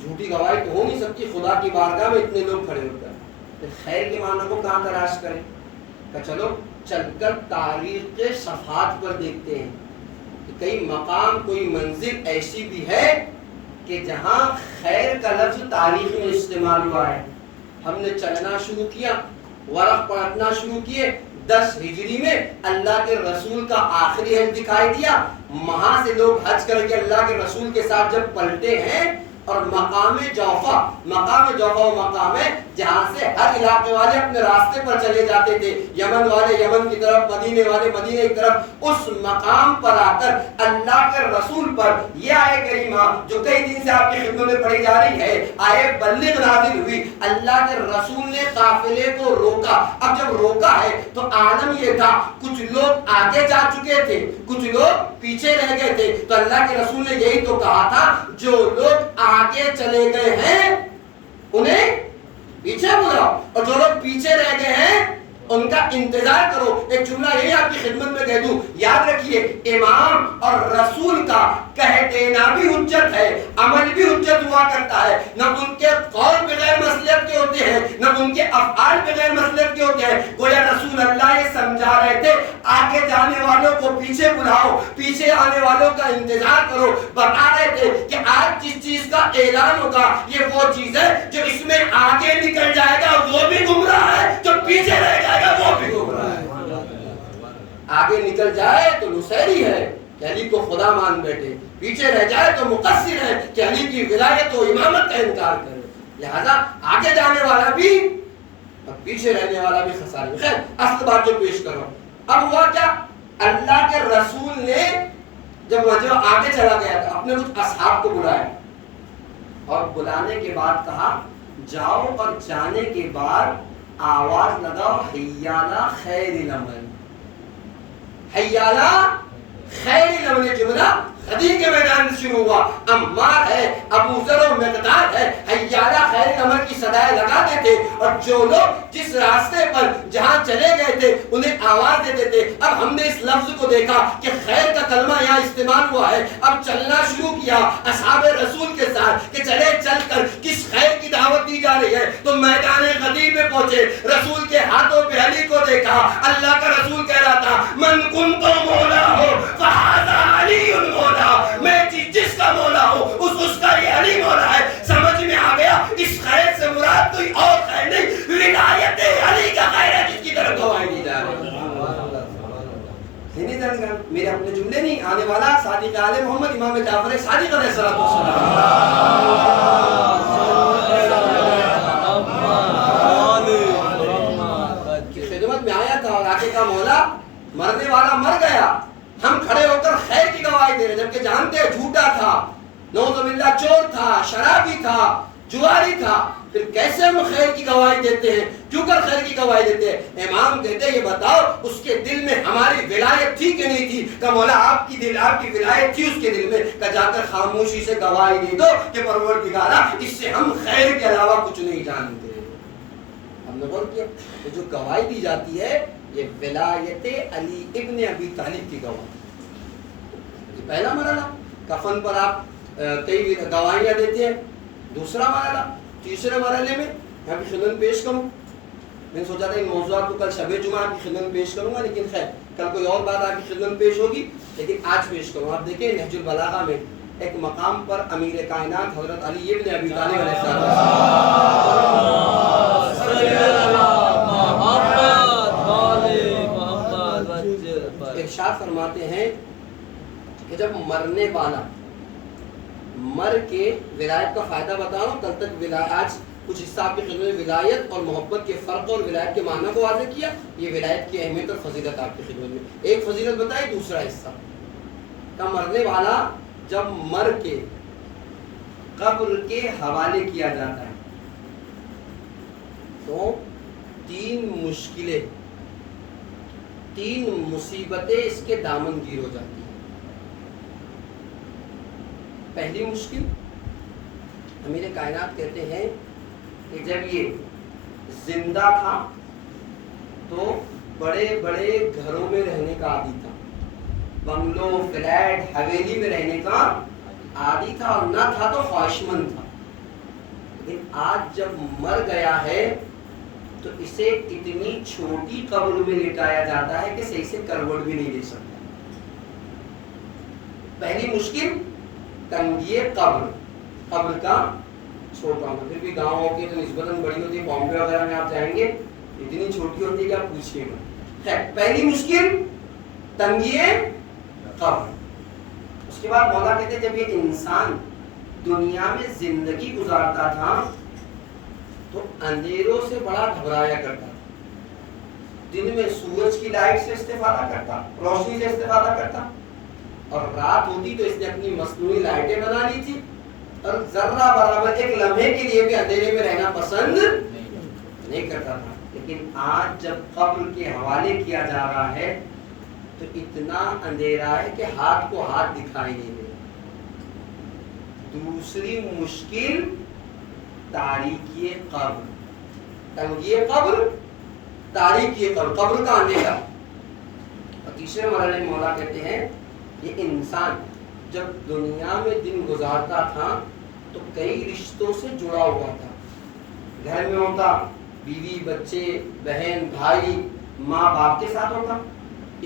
جھوٹی گواہی تو ہو نہیں سکتی خدا کی بارگاہ میں اتنے لوگ کھڑے ہو کر, پھر خیر کے معنی کو کہاں تلاش کریں. کہ چلو چل کر تاریخ کے صفحات پر دیکھتے ہیں کہ کئی مقام کوئی منزل ایسی بھی ہے کہ جہاں خیر کا لفظ تاریخ میں استعمال ہوا ہے. ہم نے چلنا شروع کیا, ورق پلٹنا شروع کیے, 10 ہجری میں اللہ کے رسول کا آخری حج دکھائی دیا, وہاں سے لوگ حج کر کے اللہ کے رسول کے ساتھ جب پلٹے ہیں, اور مقام جوفا وہ مقام ہے جہاں سے ہر علاقے والے اپنے راستے پر چلے جاتے تھے, یمن والے یمن کی طرف, مدینے والے مدینے کی طرف. اس مقام پر آ کر اللہ کے رسول پر یہ آیت کریمہ جو کئی دن سے آپ کی خدمت میں پڑھی جا رہی ہے, آیت بلغ نازل ہوئی. اللہ کے رسول نے قافلے کو روکا. اب جب روکا ہے تو عالم یہ تھا کچھ لوگ آگے جا چکے تھے, کچھ لوگ پیچھے رہ گئے تھے. تو اللہ کے رسول نے یہی تو کہا تھا جو لوگ آگے چلے گئے ہیں انہیں پیچھے بلاؤ, اور جو لوگ پیچھے رہ گئے ہیں ان کا انتظار کرو. ایک جملہ یہی آپ کی خدمت میں کہہ دوں, یاد رکھیے امام اور رسول کا کہہ دینا بھی حجت ہے, عمل بھی حجت ہوا کرتا ہے. نہ ان کے قول بغیر مصلحت کے ہوتے ہیں, نہ ان کے افعال بغیر مصلحت کے ہوتے ہیں. گویا رسول اللہ یہ سمجھا رہے تھے آگے جانے والوں کو پیچھے بلاؤ, پیچھے آنے والوں کا انتظار کرو. بتا رہے تھے کہ آج جس چیز کا اعلان ہوگا یہ وہ چیز ہے جو اس میں آگے نکل جائے گا وہ بھی گمراہ ہے, جو پیچھے رہ جائے گا وہ بھی گمراہ ہے. آگے نکل جائے تو نصیری ہے کہ علی کو خدا مان بیٹھے, پیچھے رہ جائے تو مقصر ہے کہ علی کی ولایت و امامت کا انکار کرے. لہذا آگے جانے والا بھی اور پیچھے رہنے والا بھی خسارے میں. خیر اصل بات جو پیش کرو, اب ہوا کیا, اللہ کے رسول نے جب آگے چلا گیا تھا اپنے کچھ اصحاب کو بلایا, اور بلانے کے بعد کہا جاؤ, اور جانے کے بعد آواز لگاؤ حیالا خیر العمل, حیالا خیر العمل. جملہ خدی کے میدان سے شروع ہوا. عمار ہے, ابو ذر و مقداد ہے, حیالا خیر العمل کی صدائیں لگاتے تھے, اور جو لوگ جس راستے پر جہاں چلے گئے تھے انہیں آواز دیتے تھے. اب ہم نے اس لفظ کو دیکھا کہ خیر کا کلمہ یہاں استعمال ہوا ہے. اب چلنا شروع کیا اصحاب رسول کے ساتھ کہ چلے چل کر کس خیر کی دعوت دی جا رہی ہے. تو میدان غدیر میں پہنچے, رسول کے ہاتھوں پہ علی کو دیکھا. اللہ کا رسول کہہ رہا تھا من کنت مولا ہو فہذا علی مولا, میں جس کا مولا ہوں اس کا یہ علی مولا ہے. سمجھ میں آ گیا اس خیر سے مراد کوئی اور خیر نہیں, ولایت علی کا خیر ہے جس کی طرف گواہی دی جا رہی ہے. میرے اپنے جملے نہیں، آنے والا صادق آل محمد امام جعفر صادق علیہ السلام کی خدمت میں آیا تھا اور آگے کا مولا مرنے والا مر گیا، ہم کھڑے ہو کر خیر کی گواہی دے رہے جبکہ جانتے ہیں جھوٹا تھا، نعوذ باللہ چور تھا، شرابی تھا، جواری تھا، پھر کیسے ہم خیر کی گواہی دیتے ہیں؟ کیوں کر خیر کی گواہی دیتے ہیں؟ امام کہتے ہیں یہ بتاؤ اس کے دل میں ہماری ولایت تھی کہ نہیں تھی؟ کہ مولا آپ کی ولایت تھی اس کے دل میں، کہ جا کر خاموشی سے گواہی دے دو کہ پروردگارا اس سے ہم خیر کے علاوہ کچھ نہیں جانتے۔ ہم نے غور کیا کہ جو گواہی دی جاتی ہے یہ ولایت علی ابن ابی طالب کی گواہی۔ پہلا مرحلہ کفن پر آپ کئی گواہیاں دیتے ہیں، دوسرا مرحلہ، تیسرے مرحلے میں میں آپ کی خدمت میں پیش کروں، میں نے سوچا تھا ان موضوعات کو کل شب جمعہ آپ کی خدمت میں پیش کروں گا، لیکن خیر کل کوئی اور بات آپ کی خدمت میں پیش ہوگی، لیکن آج پیش کروں۔ آپ دیکھیں نہج البلاغہ میں ایک مقام پر امیر کائنات حضرت علی ابن ابی طالب علیہ السلام ارشاد فرماتے ہیں کہ جب مرنے والا مر کے ولایت کا فائدہ بتاؤں، کل تک آج کچھ حصہ آپ کی خدمت میں ولایت اور محبت کے فرق اور ولایت کے معنی کو واضح کیا، یہ ولایت کی اہمیت اور فضیلت آپ کی خدمت میں ایک فضیلت بتائی، دوسرا حصہ کا مرنے والا جب مر کے قبر کے حوالے کیا جاتا ہے تو تین مشکلیں، تین مصیبتیں اس کے دامن گیر ہو جاتی ہیں۔ پہلی مشکل، امیر کائنات کہتے ہیں کہ جب یہ زندہ تھا تو بڑے بڑے گھروں میں رہنے کا عادی تھا، بنگلو، فلیٹ، حویلی میں رہنے کا عادی تھا، اور نہ تھا تو خواہش مند تھا۔ لیکن آج جب مر گیا ہے تو اسے اتنی چھوٹی قبر میں لٹایا جاتا ہے کہ صحیح سے کروٹ بھی نہیں دے سکتا۔ پہلی مشکل تنگی قبر، قبر کا چھوٹا ہونا، پھر بھی گاؤں کی تو نسبتاً بڑی ہوتی ہے، بامبے وغیرہ میں آپ جائیں گے اتنی چھوٹی ہوتی ہے کہ آپ پوچھئے گا۔ خیر، پہلی مشکل تنگی قبر۔ اس کے بعد مولا کہتے ہیں جب یہ انسان دنیا میں زندگی گزارتا تھا تو اندھیروں سے بڑا گھبرایا کرتا تھا، دن میں سورج کی لائٹ سے استفادہ کرتا، روشنی سے استفادہ کرتا، اور رات ہوتی تو اس نے اپنی مصنوعی لائٹیں بنا لی تھی، اور ذرہ برابر ایک لمحے کے لیے بھی اندھیرے میں رہنا پسند نہیں کرتا تھا۔ لیکن آج جب قبر کے حوالے کیا جا رہا ہے تو اتنا اندھیرا ہے کہ ہاتھ کو ہاتھ دکھائی نہیں دے۔ دوسری مشکل تاریکی قبر، تنگی قبر، تاریکی قبر، قبر کا اندھیرا۔ اور تیسرے مرحلے میں مولا کہتے ہیں یہ انسان جب دنیا میں دن گزارتا تھا تو کئی رشتوں سے جڑا ہوا تھا، گھر میں ہوتا، بیوی، بچے، بہن، بھائی، ماں باپ کے ساتھ ہوتا،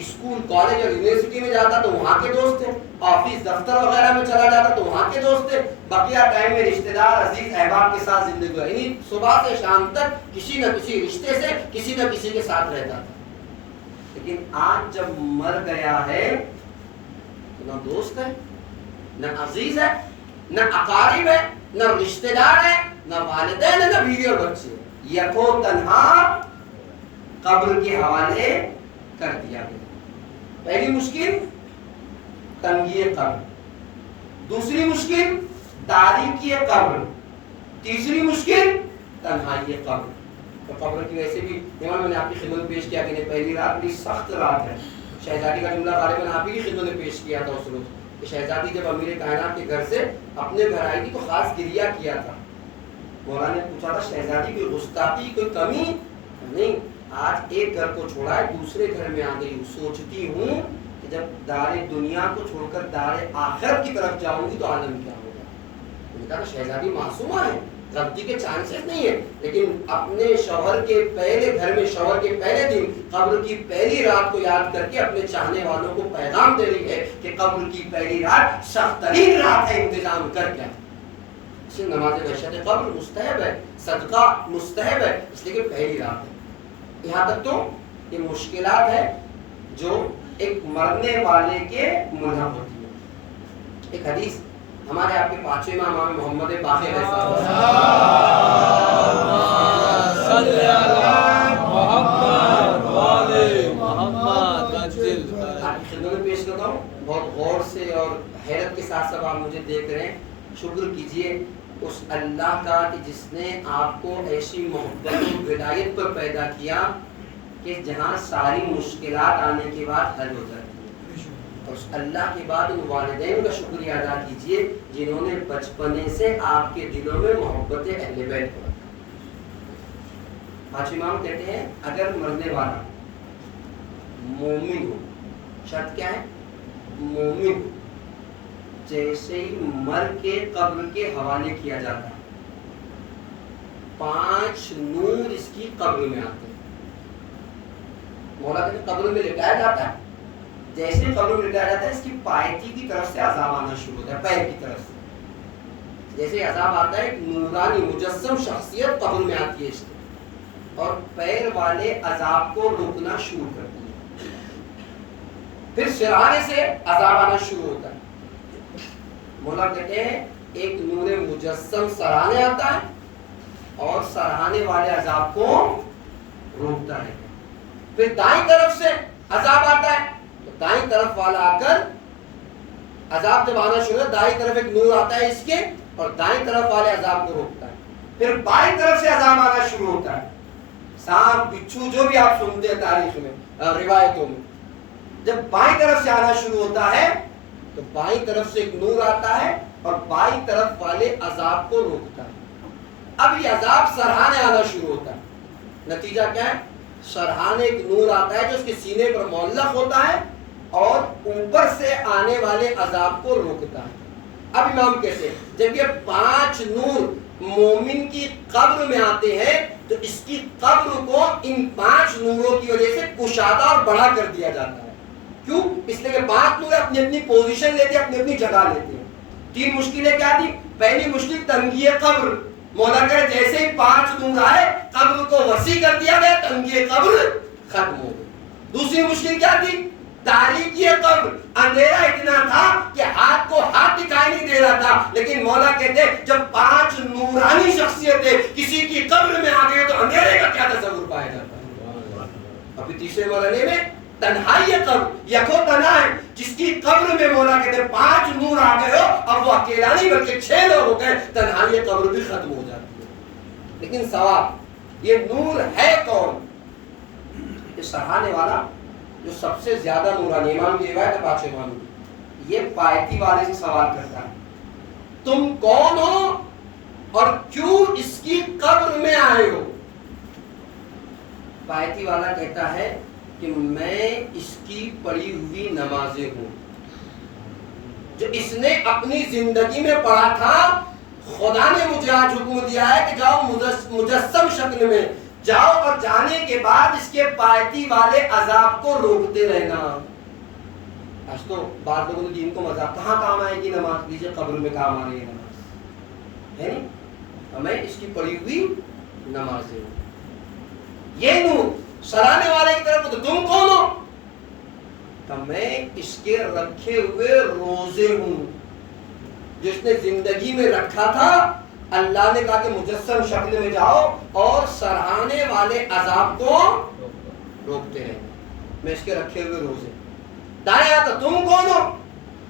اسکول، کالج اور یونیورسٹی میں جاتا تو وہاں کے دوست تھے، آفس، دفتر وغیرہ میں چلا جاتا تو وہاں کے دوست تھے، بقیہ ٹائم میں رشتہ دار، عزیز احباب کے ساتھ زندگی گزاری، یعنی صبح سے شام تک کسی نہ کسی رشتے سے کسی نہ کسی کے ساتھ رہتا تھا۔ لیکن آج جب مر گیا ہے نہ دوست ہے، نہ عزیز ہے، نہ اقارب ہے، نہ رشتہ دار ہے، نہ والدین ہے، نہ بیوی اور بچے، یکو تنہا قبر کے حوالے کر دیا گیا۔ پہلی مشکل تنگی قبر، دوسری مشکل تاریکی قبر، تیسری مشکل تنہائی قبر۔ تو قبر کی ویسے بھی میں نے آپ کی خدمت پیش کیا کہ پہلی رات بڑی سخت رات ہے، شہزادی کا جملہ غالباً آپ ہی کی خدمت میں پیش کیا تھا اس روز کہ شہزادی جب امیر کائنات کے گھر سے اپنے گھر آئی تھی تو خاص گریہ کیا تھا۔ مولا نے پوچھا تھا شہزادی کوئی گستاخی، کوئی کمی نہیں، آج ایک گھر کو چھوڑا ہے دوسرے گھر میں آ گئی ہوں، سوچتی ہوں کہ جب دار دنیا کو چھوڑ کر دار آخرت کی طرف جاؤں گی تو عالم کیا ہوگا۔ میں نے کہا شہزادی معصومہ ہے، غلطی کے چانسز نہیں ہے، لیکن اپنے شوہر کے پہلے گھر میں شوہر کے پہلے دن قبر کی پہلی رات کو یاد کر کے اپنے چاہنے والوں کو پیغام دے رہی ہے کہ قبر کی پہلی رات سخت ترین رات ہے، انتظام کر کیا۔ اس لیے نماز وحشت قبر مستحب ہے، صدقہ مستحب ہے، اس لیے کہ پہلی رات ہے۔ یہاں تک تو یہ مشکلات ہے جو ایک مرنے والے کے ملحق ہوتی ہے. ایک حدیث ہمارے آپ کے پانچویں امام امام محمد باقر علیہ السلام خدمت میں پیش کرتا ہوں. بہت غور سے اور حیرت کے ساتھ سب آپ مجھے دیکھ رہے ہیں. شکر کیجئے اس اللہ کا کہ جس نے آپ کو ایسی محبت و ولایت پر پیدا کیا کہ جہاں ساری مشکلات آنے کے بعد حل ہو جاتی ہیں. اور اس اللہ کے بعد ان والدین کا شکریہ ادا کیجئے جنہوں نے بچپنے سے آپ کے دلوں میں محبت اہل بیت کو رکھا. پانچ امام کہتے ہیں اگر مرنے والا مومن ہو, شرط کیا ہے؟ مومن ہو, جیسے ہی مر کے قبر کے حوالے کیا جاتا ہے 5 نور اس کی قبر میں آتے ہیں. مولا کہتے ہیں قبر میں لٹایا جاتا ہے, جیسے قبر میں لٹایا جاتا ہے اس کی پائیتی کی طرف سے عذاب آنا شروع ہوتا ہے, پیر کی طرف سے جیسے عذاب آتا ہے. ایک نورانی مجسم شخصیت قبر میں آتی ہے اس کی, اور پیر والے عذاب کو روکنا شروع کرتی ہے. پھر سرانے سے عذاب آنا شروع ہوتا ہے. مولا کہتے ہیں ایک نور مجسم سرانے آتا ہے اور سرانے والے عذاب کو روکتا ہے. پھر دائیں طرف سے عذاب آتا ہے تو دائیں طرف والا آ کر عذاب جب آنا شروع ہے, دائیں طرف ایک نور آتا ہے اس کے اور دائیں طرف والے عذاب کو روکتا ہے. پھر بائیں طرف سے عذاب آنا شروع ہوتا ہے. سانپ بچھو جو بھی آپ سنتے ہیں تاریخ میں روایتوں میں, جب بائیں طرف سے آنا شروع ہوتا ہے تو بائیں طرف سے ایک نور آتا ہے اور بائیں طرف والے عذاب کو روکتا ہے. اب یہ عذاب سرہانے آنا شروع ہوتا ہے. نتیجہ کیا ہے؟ سرہانے ایک نور آتا ہے جو اس کے سینے پر معلق ہوتا ہے اور اوپر سے آنے والے عذاب کو روکتا ہے. اب امام کہتے ہیں جب یہ 5 نور مومن کی قبر میں آتے ہیں تو اس کی قبر کو ان 5 نوروں کی وجہ سے کشادہ اور بڑا کر دیا جاتا ہے. کیوں؟ اس لیے کہ 5 نور اپنی اپنی پوزیشن لیتے ہیں, اپنی اپنی جگہ لیتے ہیں. 3 مشکلیں کیا تھی؟ پہلی مشکل تنگی قبر. مولا کرے جیسے ہی 5 نور آئے قبر کو وسیع کر دیا گیا, تنگی قبر ختم ہو گئی. دوسری مشکل کیا تھی؟ تاریکی قبر. اندھیرا اتنا تھا کہ ہاتھ کو ہاتھ دکھائی نہیں دے رہا تھا, لیکن مولا کہتے جب 5 نورانی شخصیتیں کسی کی قبر میں آ گئے تو اندھیرے کا کیا تصور پایا جاتا ہے. ابھی تیسرے مرحلے میں تنہائی قبر, یکو تنہا ہے, جس کی قبر میں مولا کہتے 5 نور آ گئے ہو, اب وہ اکیلا نہیں بلکہ 6 لوگ ہو گئے, تنہائی قبر بھی ختم ہو جاتی ہے. لیکن سوال یہ نور ہے کون؟ یہ سہانے والا جو سب سے زیادہ نورانی, امام کی روایت ہے 5 امام کی, یہ پائیتی والے سے سوال کرتا ہے تم کون ہو اور کیوں اس کی قبر میں آئے ہو؟ پائیتی والا کہتا ہے کہ میں اس کی پڑھی ہوئی نمازیں ہوں جو اس نے اپنی زندگی میں پڑھا تھا. خدا نے مجھے آج حکم دیا ہے کہ جاؤ مجسم شکل میں جاؤ اور جانے کے بعد اس کے پائیتی والے عذاب کو روکتے رہنا. آج تو بعض لوگوں نے دین کو مذاق, کہاں کام آئے گی نماز, لیجیے قبر میں کام آ رہی ہے نماز, ہے نہیں؟ میں اس کی پڑھی ہوئی نمازیں ہوں. یہ نور سرانے والے کی طرف تو تم کون ہو؟ کہ میں اس کے رکھے ہوئے روزے ہوں جو اس نے زندگی میں رکھا تھا. اللہ نے کہا کہ مجسم شکل میں جاؤ اور سرانے والے عذاب کو روکتے رہے. میں اس کے رکھے ہوئے روزے. دائیں آتا تم کون ہو,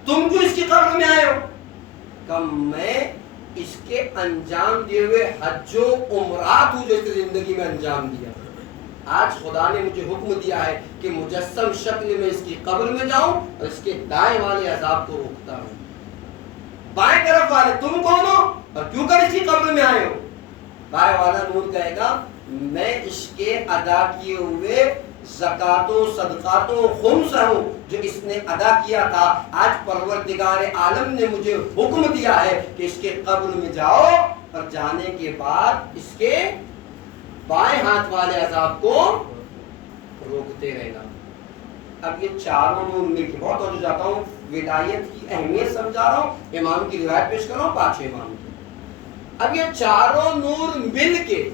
تم کیوں اس کی قبر میں آئے ہو؟ کہ میں اس کے انجام دیے ہوئے حج و عمرات ہوں جو اس نے زندگی میں انجام دیا. آج خدا نے مجھے حکم دیا ہے کہ مجسم شکل میں اس کی قبر میں جاؤں اور اس کے دائیں والے عذاب کو روکتا ہوں. بائیں طرف والے تم کون ہو اور کیوں کر اس کی قبر میں آئے ہو؟ بائیں والا نور کہے گا میں اس کے ادا کیے ہوئے زکات و صدقات و خمس ہوں جو اس نے ادا کیا تھا. آج پروردگار عالم نے مجھے حکم دیا ہے کہ اس کے قبر میں جاؤ اور جانے کے بعد اس کے بائیں ہاتھ والے عذاب کو روکتے رہنا. اب یہ چاروں نور مل کے, بہت توجہ جاتا ہوں, ولایت کی اہمیت سمجھا رہا ہوں, امام کی روایت پیش کر رہا ہوں 5 امام کی. اب یہ چاروں نور مل کے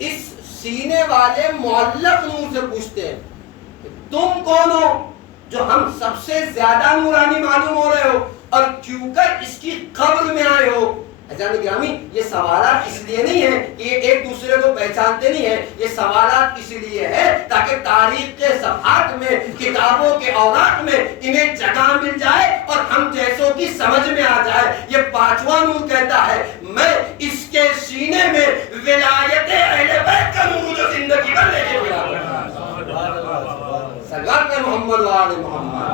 اس سینے والے معلق نور سے پوچھتے ہیں تم کون ہو؟ جو ہم سب سے زیادہ نورانی معلوم ہو رہے ہو اور کیوں کر اس کی قبر میں آئے ہو؟ عزیزان گرامی یہ سوالات اس لیے نہیں ہے کہ یہ ایک دوسرے کو پہچانتے نہیں ہیں، یہ سوالات اس لیے ہے تاکہ تاریخ کے صفحات میں، کتابوں کے اوراق میں انہیں جگہ مل جائے اور ہم جیسوں کی سمجھ میں آ جائے۔ یہ پانچواں نور کہتا ہے میں اس کے سینے میں ولایت اہل بیت کا نور جو زندگی بھر لے کے گیا۔ صلوات محمد و آل محمد۔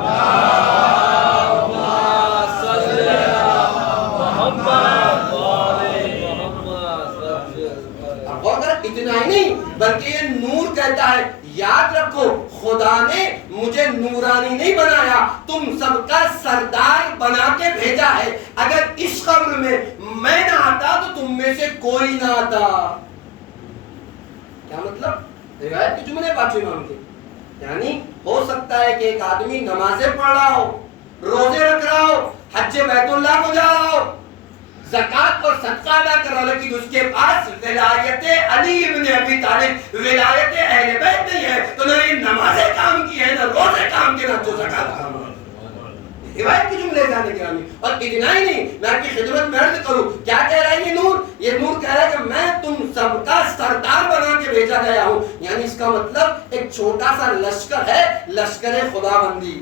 اتنا ہی نہیں بلکہ یہ نور کہتا ہے یاد رکھو خدا نے مجھے نورانی نہیں بنایا، تم سب کا سردار بنا کے بھیجا ہے۔ اگر اس قبر میں میں نہ آتا تو تم میں سے کوئی نہ آتا۔ کیا مطلب؟ روایت کے جملے پانچویں امام کے، یعنی ہو سکتا ہے کہ ایک آدمی نمازیں پڑھ رہا ہو، روزے رکھ رہا ہو، حج بیت اللہ کو جا رہا ہو، زکات اور صدقہ ادا کر رہا، لیکن اس کے پاس ولایت علی ابن ابی طالب، ولایت اہل بیت نہیں ہے، تو نہ نمازیں کام کی ہے، نہ روزے کام کے، نہ تو زکات کام کی۔ روایت کے جملے جانے گرامی، اور اتنا ہی نہیں، میں آپ کی خدمت میں عرض کروں کیا کہہ رہا ہے یہ نور؟ یہ نور کہہ رہا ہے کہ میں تم سب کا سردار بنا کے بھیجا گیا ہوں۔ یعنی اس کا مطلب ایک چھوٹا سا لشکر ہے، لشکر خدا بندی،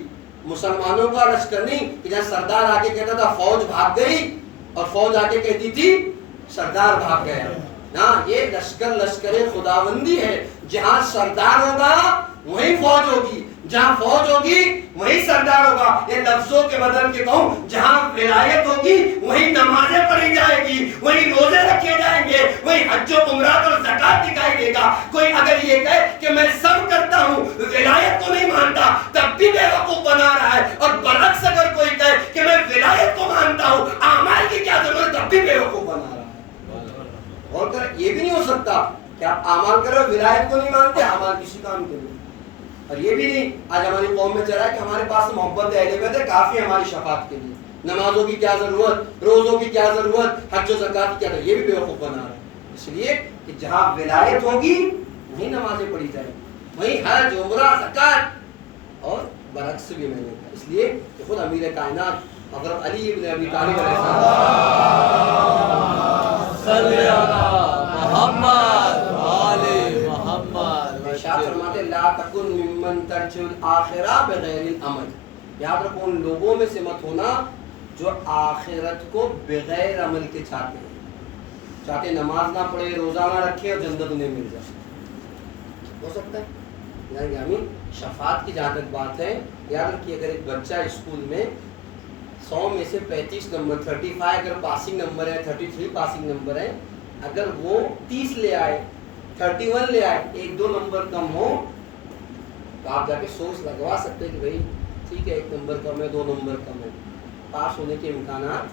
مسلمانوں کا لشکر نہیں کہ جہاں سردار آ کے کہتا تھا فوج بھاگ گئی اور فوج آ کے کہتی تھی سردار بھاگ گیا۔ نا یہ لشکر خداوندی ہے، جہاں سردار ہوگا وہیں فوج ہوگی، جہاں فوج ہوگی وہیں سردار ہوگا۔ یہ لفظوں کے بدل کے کہوں، جہاں ولایت ہوگی وہیں نمازیں پڑھی جائے گی، وہیں روزے رکھے جائیں گے، وہیں حج و عمرات اور زکات دکھائی دے گا۔ کوئی اگر یہ کہے کہ میں سب کرتا ہوں ولایت کو نہیں مانتا تب بھی بے وقوف بنا رہا ہے، اور برعکس اگر کوئی کہے کہ میں ولایت کو مانتا ہوں اعمال کی کیا ضرورت تب بھی بے وقوف بنا رہا ہے۔ اور یہ بھی نہیں ہو سکتا کہ آپ اعمال کر رہے ہو ولایت کو نہیں مانتے، اعمال کسی کام کے نہیں۔ اور یہ بھی نہیں آج ہماری قوم میں چلا ہے کہ ہمارے پاس محبت اہل بیت ہے کافی ہماری شفاعت کے لیے، نمازوں کی کیا ضرورت، روزوں کی کیا ضرورت، حج و زکات کی کیا ضرورت، یہ بھی بیوقوف بنا رہا ہے۔ اس لیے کہ جہاں ولایت ہوگی وہیں نمازیں پڑھی جائیں، وہیں حج عمرہ زکات، اور برعکس بھی میں نے کہا۔ اس لیے کہ خود امیر کائنات حضرت علی ابن ابی طالب علیہ فرماتے لا تکن ممن ترجو الآخرہ بغیر العمل، یاد رکھو ان لوگوں میں سے مت ہونا جو آخرت کو بغیر عمل کے چاہتے ہیں، چاہتے نماز نہ پڑھے، روزہ نہ رکھے اور جنت انہیں مل جائے۔ ہو سکتا ہے یعنی ہمیں شفاعت کی جہاں تک بات ہے، یاد رکھیے اگر ایک بچہ اسکول میں 100 میں سے 35 نمبر 35 اگر پاسنگ نمبر ہے، 33 پاسنگ نمبر ہے، اگر وہ 30 لے آئے، 31 لے آئے، 1-2 نمبر کم ہو تو آپ جا کے سوچ لگوا سکتے کہ بھائی ٹھیک ہے 1 نمبر کم ہے، 2 نمبر کم ہے، پاس ہونے کے امکانات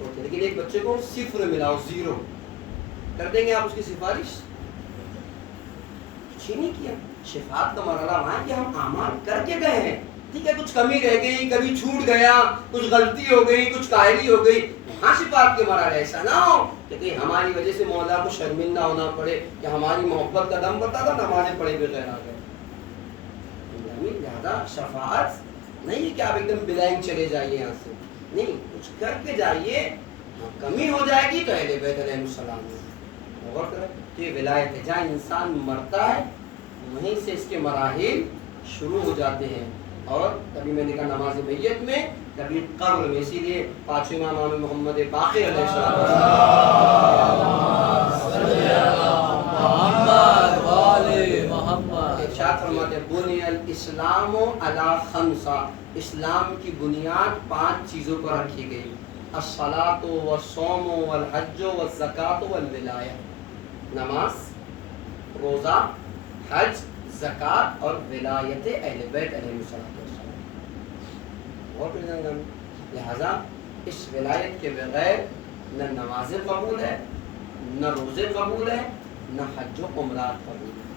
ہوتے ہیں۔ لیکن ایک بچے کو 0 ملا ہو، 0 کر دیں گے آپ اس کی سفارش؟ کچھ نہیں کیا۔ شفاعت کا مرحلہ وہاں ہے کہ ہم اعمال کر کے گئے ہیں، ٹھیک ہے کچھ کمی رہ گئی، کبھی چھوٹ گیا، کچھ غلطی ہو گئی، کچھ کاہلی ہو گئی، وہاں شفاعت کے مرحلہ ایسا نہ ہو کہ کہیں ہماری وجہ سے مولا کو شرمندہ ہونا پڑے کہ ہماری محبت کا دم بتا تھا نمازیں پڑھے بغیر آ گئے۔ لہذا شفاعت نہیں ہے کہ آپ ایک دم بلائنگ چلے جائیے یہاں سے، نہیں کچھ کر کے جائیے، کمی ہو جائے گی تو اہل بیت علیہ السلام غور کریں کہ ولایت ہے، جہاں انسان مرتا ہے وہیں سے اس کے مراحل شروع ہو جاتے ہیں، اور کبھی میں نے کہا نماز میت میں، کبھی قبر میں، اسی لیے 5ویں امام محمد باقر علیہ السلام ارشاد فرماتے ہیں بنی الاسلام علی 5، اسلام کی بنیاد 5 چیزوں پر رکھی گئی، الصلاۃ والصوم والحج والزکاۃ والولایہ، نماز، روزہ، حج، زکات اور ولایت اہل بیت علیہ السلام۔ لہذا اس ولایت کے بغیر نہ نمازیں قبول ہے، نہ روزے قبول ہے، نہ حج و عمرات قبول ہے۔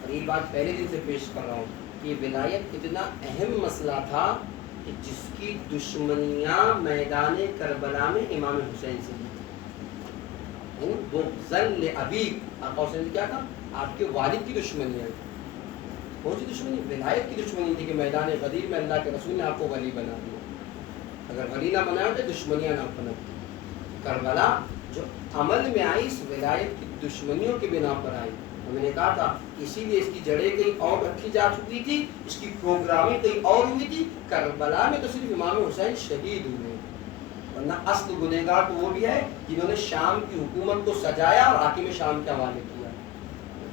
اور یہ بات پہلے دن سے پیش کر رہا ہوں کہ یہ ولایت اتنا اہم مسئلہ تھا کہ جس کی دشمنیاں میدان کربلا میں امام حسین سے دی، بغضاً لأبیک، آقا حسین کیا تھا؟ آپ کے والد کی دشمنیاں، کون سی دشمنی؟ ولایت کی دشمنی تھی کہ میدان غدیر میں اللہ کے رسول نے آپ کو ولی بنا دیا. اگر ولی نہ بنایا ہوتے دشمنیاں نہ پنپتی. کربلا جو عمل میں آئی اس ولایت کی دشمنیوں کی بنا پر آئی. میں نے کہا تھا اسی لیے اس کی جڑیں کہیں اور رکھی جا چکی تھی, اس کی پروگرامنگ کہیں اور ہوئی تھی. کربلا میں تو صرف امام حسین شہید ہوئے, ورنہ اصل گنہگار تو وہ بھی ہے جنہوں نے شام کی حکومت کو سجایا اور حاکم شام کے حوالے کیا.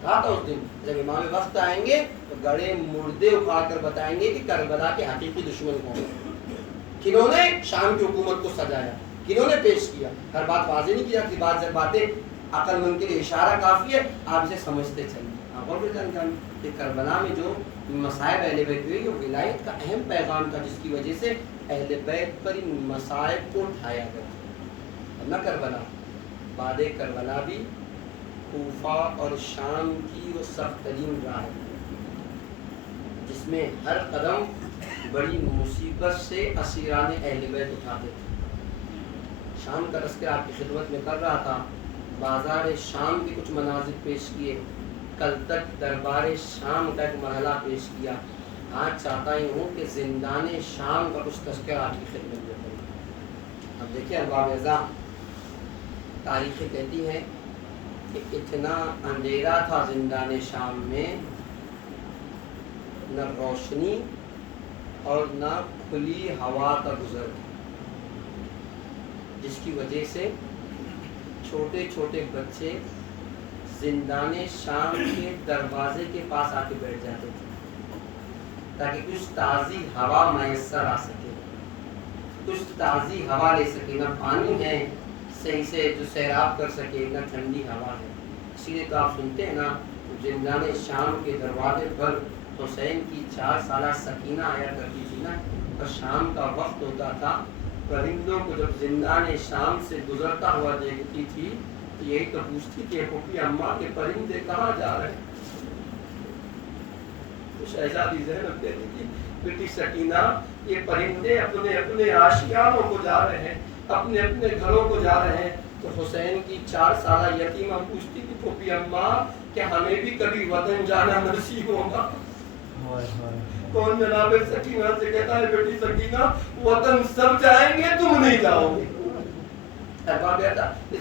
کہا تھا اس دن جب امام وقت آئیں گے تو گڑے مردے اکھاڑ کر بتائیں گے کہ کربلا کے حقیقی دشمن کون ہیں, کنہوں نے شام کی حکومت کو سجایا, کنہوں نے پیش کیا. ہر بات واضح نہیں کیا کہ باتیں عقل مند کے لیے اشارہ کافی ہے, آپ اسے سمجھتے چلیے. آپ اور بھی جانکاری کہ کربلا میں جو مصائب اہل بیت ہوئے یہ ولایت کا اہم پیغام تھا, جس کی وجہ سے اہل بیت پر ان مصائب کو اٹھایا گیا. نہ کربلا بعد کربلا بھی کوفہ اور شام کی وہ سخت ترین راہ ہے جس میں ہر قدم بڑی مصیبت سے اسیران اہل بیت اٹھاتے تھے. شام کا تذکرہ آپ کی خدمت میں کر رہا تھا. بازار شام کے کچھ مناظر پیش کیے, کل تک دربار شام کا ایک مرحلہ پیش کیا. آج چاہتا ہی ہوں کہ زندان شام کا کچھ تذکرہ آپ کی خدمت میں کروں. اب دیکھیں ارباب اعزاں, تاریخیں کہتی ہیں کہ اتنا اندھیرا تھا زندان شام میں, نہ روشنی اور نہ کھلی ہوا کا گزر تھا, جس کی وجہ سے چھوٹے چھوٹے بچے زندان شام کے دروازے کے پاس آ کے بیٹھ جاتے تھے تاکہ کچھ تازی ہوا میسر آ سکے, کچھ تازی ہوا لے سکے. نہ پانی ہے صحیح سے جو سیراب کر سکے, نہ ٹھنڈی ہوا ہے. اسی لیے تو آپ سنتے ہیں نا زندان شام کے دروازے پر حسین کی 4 سالہ سکینہ آیا کرتی تھی نا, اور شام کا وقت ہوتا تھا, پرندوں کو جب زندان شام سے گزرتا ہوا دیکھتی تھی تو یہی تو پوچھتی کہ پھوپھی اماں کے پرندے کہاں جا رہے ہیں. تو شہزادی زینب کہتی تھی بیٹی سکینہ یہ پرندے اپنے اپنے آشیانوں کو جا رہے ہیں, اپنے اپنے گھروں کو جا رہے ہیں. تو حسین کی 4 سالہ یتیمہ پوچھتی کہ پھوپھی اماں کیا ہمیں بھی کبھی وطن جانا نصیب ہوگا؟ کون جناب سکینہ سے کہتا ہے بیٹی سکینہ وطن سب جائیں گے تم نہیں جاؤ گے.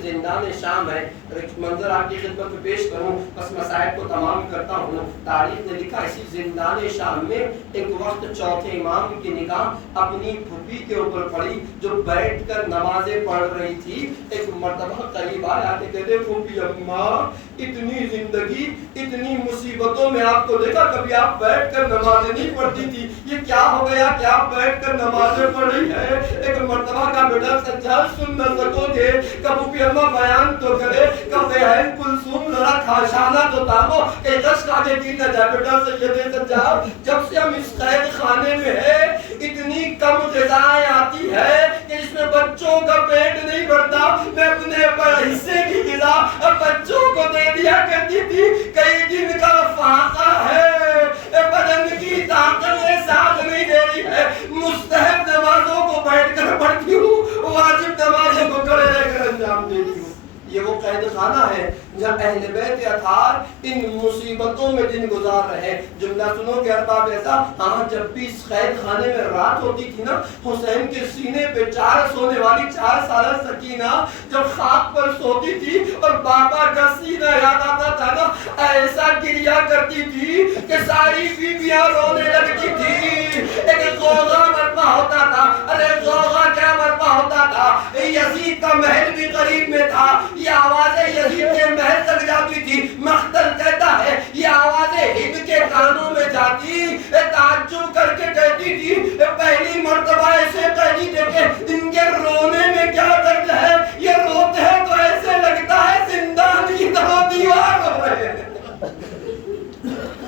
زندان شام ہے, ایک منظر آپ کی خدمت میں پیش کروں, بس مسائل کو تمام کرتا ہوں. تاریخ نے لکھا اسی زندان شام میں ایک وقت چوتھے امام کی نگاہ اپنی پھوپھی کے اوپر پڑی جو بیٹھ کر نمازیں پڑھ رہی تھی. ایک مرتبہ قریب آیا کہ کہتے پھوپھی اماں اتنی زندگی اتنی مصیبتوں میں آپ کو دیکھا, کبھی آپ بیٹھ کر نمازیں نہیں پڑھتی تھی, یہ کیا ہو گیا کہ آپ بیٹھ کر نمازیں پڑھ رہی ہے؟ ایک مرتبہ کا بیٹا سجاد سن نہ سکو گے, کبھی اماں بیان تو کرے, کبھی بہن کلثوم ذرا خاشانہ تو تامو کہ دس آگے گر نہ جائے. بیٹا سید سجاد جب سے ہم اس قید خانے میں ہے اتنی کم غذائیں آتی ہے کہ اس میں بچوں کا پیٹ نہیں بھرتا. میں اپنے حصے کی غذا اب بچوں کو دے دیا کرتی تھی. کئی دن کا فاقہ ہے, بدن کی طاقت ساتھ نہیں دے رہی ہے, مستحب نمازوں کو بیٹھ کر پڑھتی ہوں, واجب نمازوں کو کھڑے رہ کر انجام دیتی ہوں. یہ وہ قید خانہ ہے جہاں اہل بیت اطہار ان مصیبتوں میں دن گزار رہے. جملہ سنو کہ ارباب ایسا, ہاں جب بھی اس قید خانے میں رات ہوتی تھی نا, حسین کے سینے پہ سونے والی 4 سالہ سکینہ جب خاک پر سوتی تھی اور بابا کا سینہ یاد آتا تھا نا, ایسا گریا کرتی تھی کہ ساری بیویاں رونے لگتی تھی. ایک غوغا برپا ہوتا تھا. ارے غوغا کیا برپا ہوتا تھا, یزید کا محل بھی قریب میں تھا, یہ آوازیں یزید کے محل تک جاتی تھی. مختل کہتا ہے یہ آوازیں ہند کے کانوں میں جاتی, تعجب کر کے کہتی تھی پہلی مرتبہ ایسے قیدی دیکھے, ان کے رونے میں کیا درد ہے, یہ روتے ہیں تو ایسے لگتا ہے زندان کی طرح دیوار ہو رہے ہیں.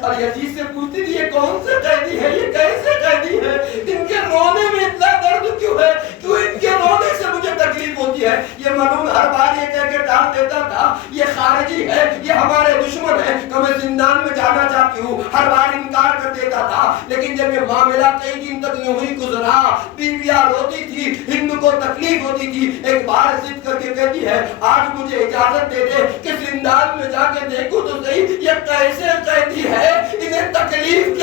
اور یزید سے پوچھتی تھی یہ کون سے قیدی ہے, یہ کیسے قیدی ہے, ان کے رونے میں اتنا درد کیوں ہے, کیوں ان کے رونے سے مجھے تکلیف ہوتی ہے. یہ ملعون ہر بار یہ کہہ کے ڈال دیتا تھا یہ خارجی ہے, یہ ہمارے دشمن ہے, کہ میں زندان میں جانا چاہتی ہوں. ہر بار انکار کر دیتا تھا. لیکن جب یہ معاملہ کئی دن تک یوں ہی گزرا, بیویاں روتی تھی, ہند کو تکلیف ہوتی تھی. ایک بار ضد کر کے کہتی ہے آج مجھے اجازت دے دے کہ زندان میں جا کے دیکھوں تو صحیح یہ کیسے قیدی ہے, انہیں تکلیف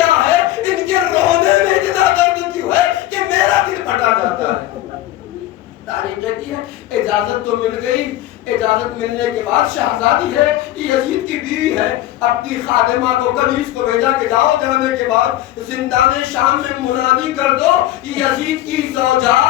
تو مل گئی. اجازت ملنے کے بعد شہزادی ہے, یزید کی بیوی ہے, اپنی خادمہ کو کنیز کو بھیجا کہ جاؤ, جانے کے بعد زندان شام میں منادی کر دو یزید کی زوجہ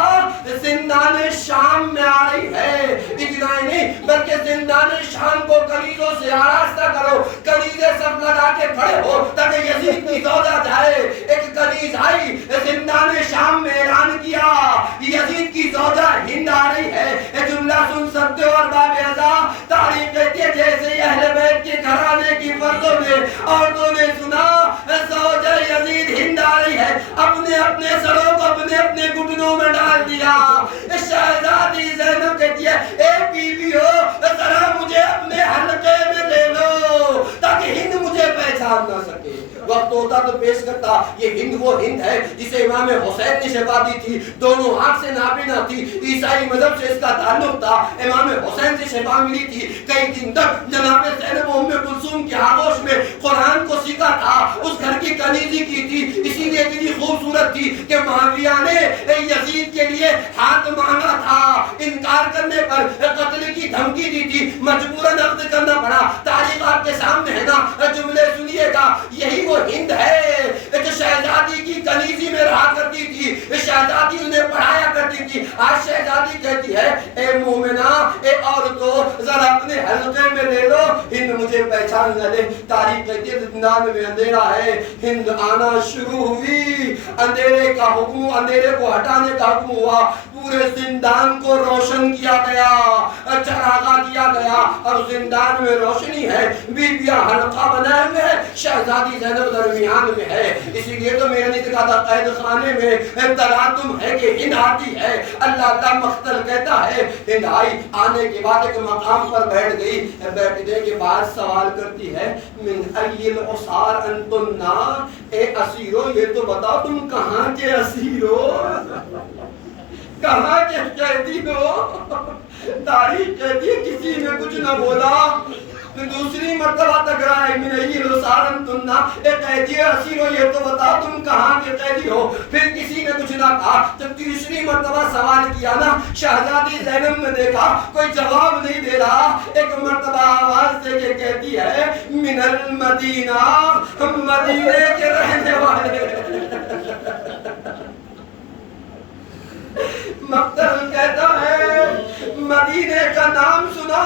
زندان شام میں آ رہی ہے. اتنا ہی نہیں بلکہ زندان شام کو کنیزوں سے آراستہ کرو, کنیزیں سب لگا کے کھڑے ہو تاکہ یزید کی زوجہ جائے. ایک کنیز آئی, زندان شام میں اعلان کیا یزید کی زوجہ ہند آ رہی ہے. جملہ سن سکتے ہو اور تاریخ کہتی ہے جیسے ہی اہل بیت کے گھرانے کی مردوں نے عورتوں نے سنا زوجہ یزید ہند آ رہی ہے, اپنے اپنے سروں کو اپنے اپنے گھٹنوں میں ڈال دیا. شہزادی زینب کہتی ہے اے بیویو ذرا مجھے اپنے حلقے میں لے لو تاکہ ہند مجھے پہچان نہ سکے. وقت ہوتا تو پیش کرتا یہ ہند وہ ہند ہے جسے امام حسین نے شفا دی تھی, دونوں آنکھ سے نابینا تھی, عیسائی مذہب سے اس کا تعلق تھا, امام حسین سے شفا ملی تھی. کئی دن تک جناب زینب ام کلثوم کی آغوش میں قرآن کو سیکھا تھا, اس گھر کی کنیزی کی تھی, اسی لیے اتنی خوبصورت تھی کہ معاویہ نے یزید کے لیے ہاتھ مانگا تھا, انکار کرنے پر قتل کی دھمکی دی تھی, مجبوراً عقد کرنا پڑا. تاریخ آپ کے سامنے ہے نا, جملے سنیے گا. یہی وہ ہند ہے جو شہزادی کی کنیزی میں رہا کرتی تھی, شہزادی انہیں پڑھایا کرتی تھی. آج شہزادی کہتی ہے اے مومنہ اے عورتوں ذرا اپنے حلقے میں لے لو, ہند مجھے پہچان نہ دے. تاریخ کہتی ہے زندان میں اندھیرا ہے, ہند آنا شروع ہوئی, اندھیرے کا حکم, اندھیرے کو ہٹانے کا حکم ہوا, پورے زندان کو روشن کیا گیا, چراغا کیا گیا, اور زندان میں روشنی ہے, بیویاں حلقہ بنائے ہوئے ہیں, شہزادی زینب درمیان میں ہے. اسی لیے تو میں نے کہا تھا قید خانے میں تلاطم ہے کہ ہند آتی ہے. اللہ کا مختل کہتا ہے ہند آئی, آنے کے بعد ایک مقام پر بیٹھ گئی. بیٹھنے کے بعد سوال کرتی ہے من ای العصار انتن, اے اسیرو یہ تو بتاؤ تم کہاں کے اسیر ہو, کہاں کے قیدی ہو. تاریخ کہتی ہے کسی نے کچھ نہ بولا. دوسری مرتبہ ٹکرائے من ای العصار انتن, اے قیدی اسیر ہو یہ تو بتاؤ تم کہاں کے قیدی ہو. پھر کسی نے کچھ نہ کہا. جب تیسری مرتبہ سوال کیا نا, شہزادی زینب نے دیکھا کوئی جواب نہیں دے رہا, ایک مرتبہ آواز دے کے کہتی ہے من المدینہ, ہم مدینے کے رہنے والے. مقتل کہتا ہے مدینے کا نام سنا,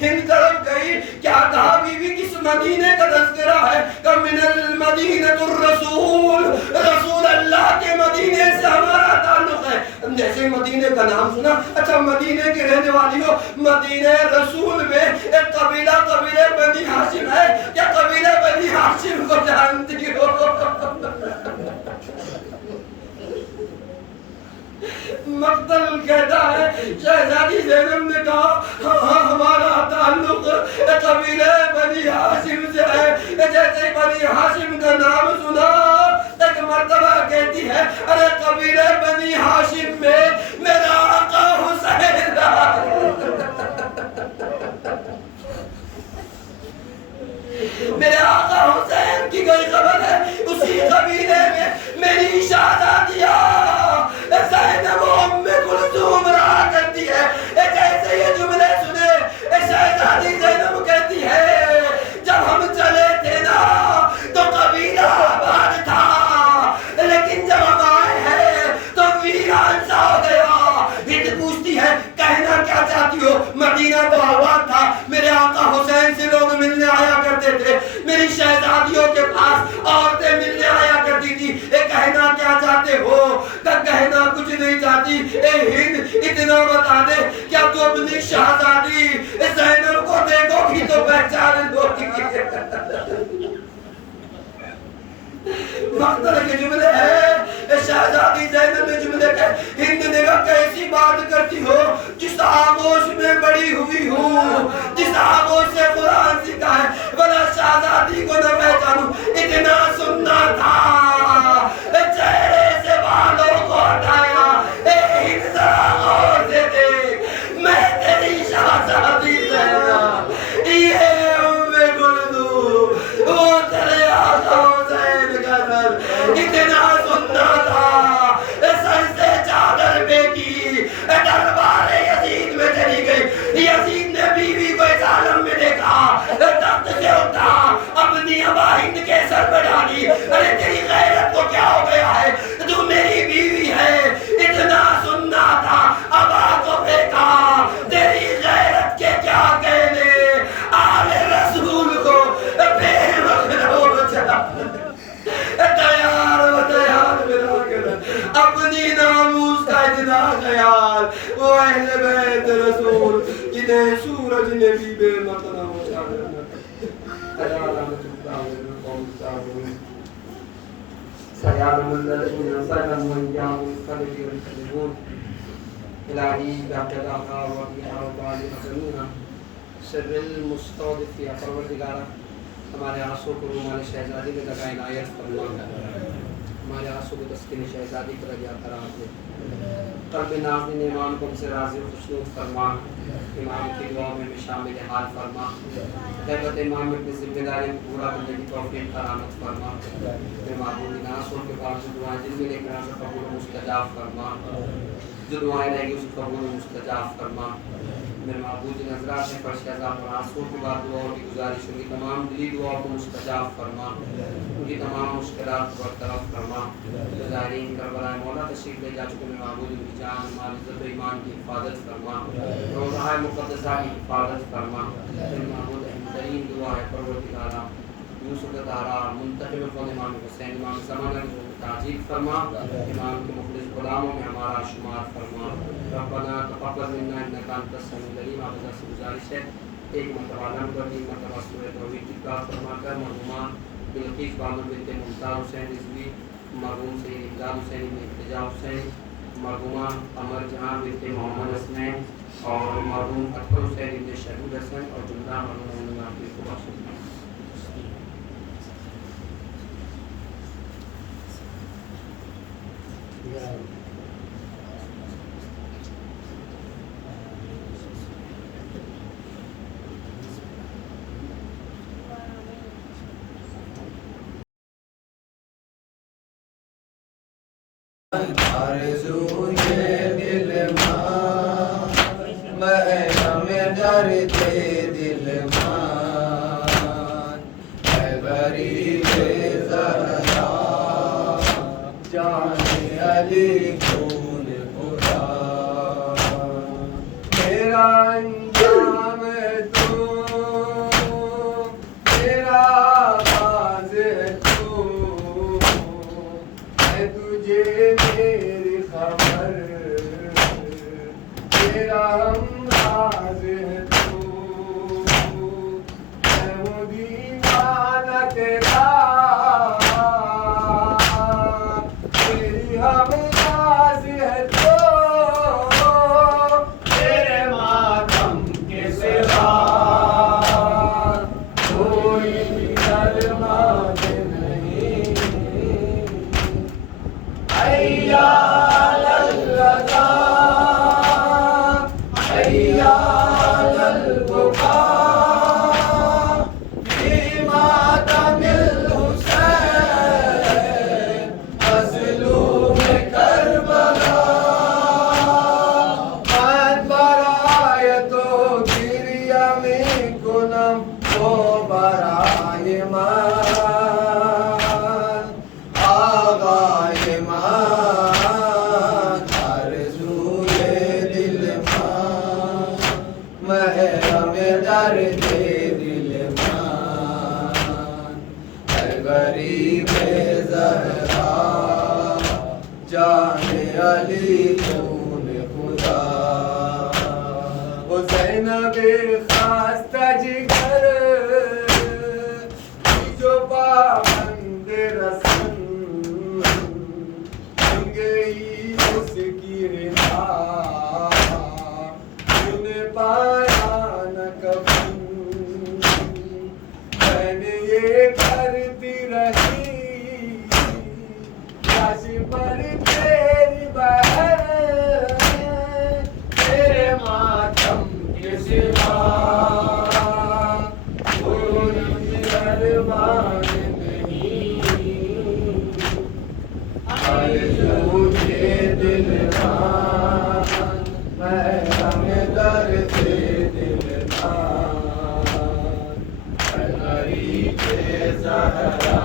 ہند طرف گئی, کیا کہا بیوی کس مدینے کا تذکرہ ہے, کہ من المدینۃ الرسول, رسول اللہ کے مدینے سے ہمارا تعلق ہے. جیسے مدینے کا نام سنا, اچھا مدینے کے رہنے والی ہو, مدینہ رسول میں ایک قبیلہ قبیلہ بنی ہاشم ہے, کیا قبیلہ بنی ہاشم کو جانتی ہو. مقتل کہتا ہے شہزادی زینب نے کہا ہاں ہمارا تعلق قبیلہ بنی ہاشم سے ہے. جیسے بنی ہاشم کا نام سنا, ایک مرتبہ کہتی ہے ارے قبیلہ بنی ہاشم میں میرا آقا حسین میرے آقا حسین کی کوئی خبر ہے, اسی قبیلے میں میری شہزادیہ زینب ام کلثوم رہا کرتی ہے. جیسے یہ جملے سنے, شہزادی زینب کہتی ہے جب ہم چلے تھے نا تو قبیلہ آباد تھا, لیکن جب ہم آئے ہیں تو ویران سا ہو گیا. ہند پوچھتی ہے کہنا کیا چاہتی ہو, مدینہ تو آباد تھا, میرے آقا حسین سے لوگ ملنے آیا کرتے تھے, میری شہزادیوں کے پاس عورتیں ملنے آیا کرتی تھی. کہنا کیا چاہتے ہو, کہنا کچھ نہیں چاہتی. اے ہند اتنا بتا دے, کیا تو اپنی شہزادی زینب کو دیکھو گی تو پہچان لو گی. مقتل کے جملے ہے شہزادی زینب نے جملے کہ ہند نے کہا کیسی بات کرتی ہو, جس آغوش میں بڑی ہوئی ہوں, جس آغوش سے قرآن سیکھا ہے, بلا شہزادی کو نہ پہچانوں. اتنا سننا تھا, چہرے سے بالوں کو ہٹایا. اے ہند ذرا غور سے دیکھ, میں تیری شہزادی زینب, یہ ام کلثوم, وہ تیرے آقا حسین کا در. اتنا سننا تھا, سر سے چادر بے کی دربار یزید میں چلی گئی. بھی بے مطلب ہو جانے علامت الدعوین قوم الدعوین سیال الذین سلم وانجام القلب والقلبون الہی بحقد آقا وقیع وبعالی حضرونہ سر المستودف یا پروردگارہ ہمارے آنسوں کو رومان شہزادی میں لگا عنایت فرما، ہمارے آنسوں کو تسکین شہزادی پر اجا قرار دے، قلب ناظرین امام کو ہم سے راضی و خوشنود فرما، امام کی دعا میں شامل حال فرما، غیبت امام اپنی ذمہ داری کو پورا کرنے کی توفیق کرامت فرما، معبود آنسوں کے بعد جو دعائیں جن میں لیکن سے قبول و مستجاب فرما، جو دعائیں رہ گی اس کو قبول و مستجاب فرما، میرے معبود جن حضرات نے فرش عذاب اور آنسوں کے بعد دعاؤں کی گزارش ان کی تمام دلی دعاؤں کو مستجاب فرما، ان کی تمام مشکلات کو برطرف فرما، زائرین کربلا مولا تشریف لے جا چکے میرے معبود ان کی جان مال عزت و ایمان کی حفاظت فرما، روضہ مقدسہ کی حفاظت فرما، میرے معبود اہم ترین دعا ہے پروردگارہ یوسف طہرا منتخب خود امام حسین امام زمانہ کی تعجیل فرما، امام کے مخلص غلاموں میں ہمارا شمار فرما، ربنا تقبل منا انک انت السمیع العلیم۔ آپ سے گزارش ہے ایک مرتبہ نمبر 3 مرتبہ سورۃ توحید کی قرأت فرما کر مرحومہ بلقیس بانو بنت ممتاز حسین رضوی، مرحوم سید امداد حسین بن ارتجا حسین، مرحومہ قمر جہاں بنت محمد حسنین اور مرحوم اکبر حسین بن شہید حسن اور جملہ مرحوم کی کو بخش دیں۔ آرزوئے دل ماں محرم ڈرتے دل مان اے غریب زہرا جان علی کون خدا تیرا انجام تو تیرا آغاز تو ہے تجھے میری خبر تیرا امراض ہے تو میں ہوں دیوانہ تیرا تیری ہم راز ہے تو تیرے ماتم کے سوا کوئی درمان نہیں حیا للرضا حیا للبقاء فی ماتم الحسین مظلوم کربلا من برای تو گریہ می کنم تو برای من آغای من آرزوی دل من محرم درد دل من اے غریب زہرا جان علی کون خدا وہ زینب خواستہ جگر جو پابند رسم بن گئی اس کی رضا نے پایا نہ کبھی میں نے یہ کرتی رہی لاش پر تیری بہن تیرے ماتم کے سوا کوئی درمان نہیں آرزوئے دل مان محرم درد دل مان اے غریب زہرا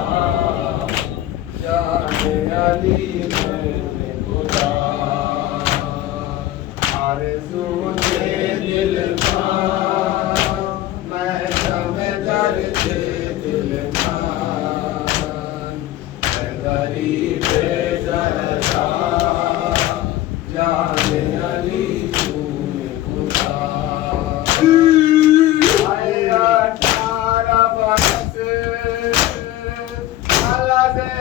جان علی میں خدا آرزوئے دل مان محرم درد دل مان اے غریب زہرا جان علی کون خدا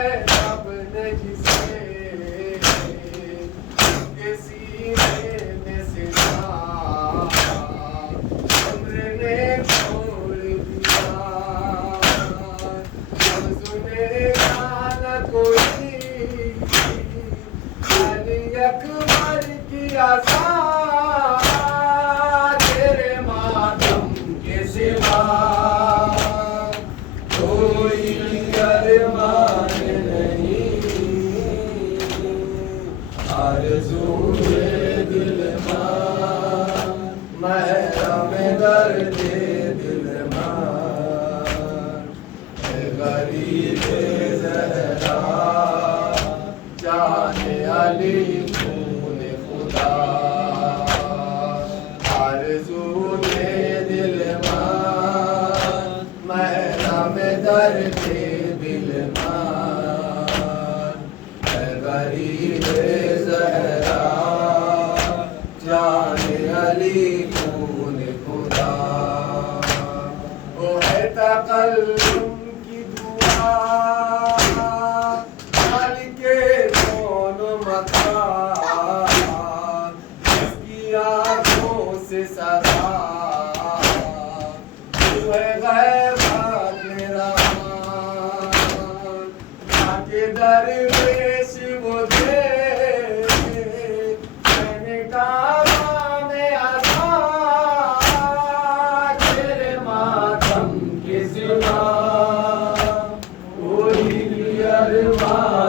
رب نے جسے کے سینے میں سجا عمر نے چھوڑ دیا اب سنے گا نہ کوئی علی اکبر کی آزاد تیرے ماتم کے سوا کوئی ارمان نہیں آرزو دل محرم درد دل غریب زہرا جان علی خون خدا آرزو دل محرم درد دل غریب زہرا جان علی خون خدا وہ ہے تقلم کی دعا مالک دونوں مکان جس کی آنکھوں سے سزا تو ہے غیبات میرا کے درویش وہ تھے میں نے کعبہ میں آزاد تیرے ماتم کے سوا کوئی ارمان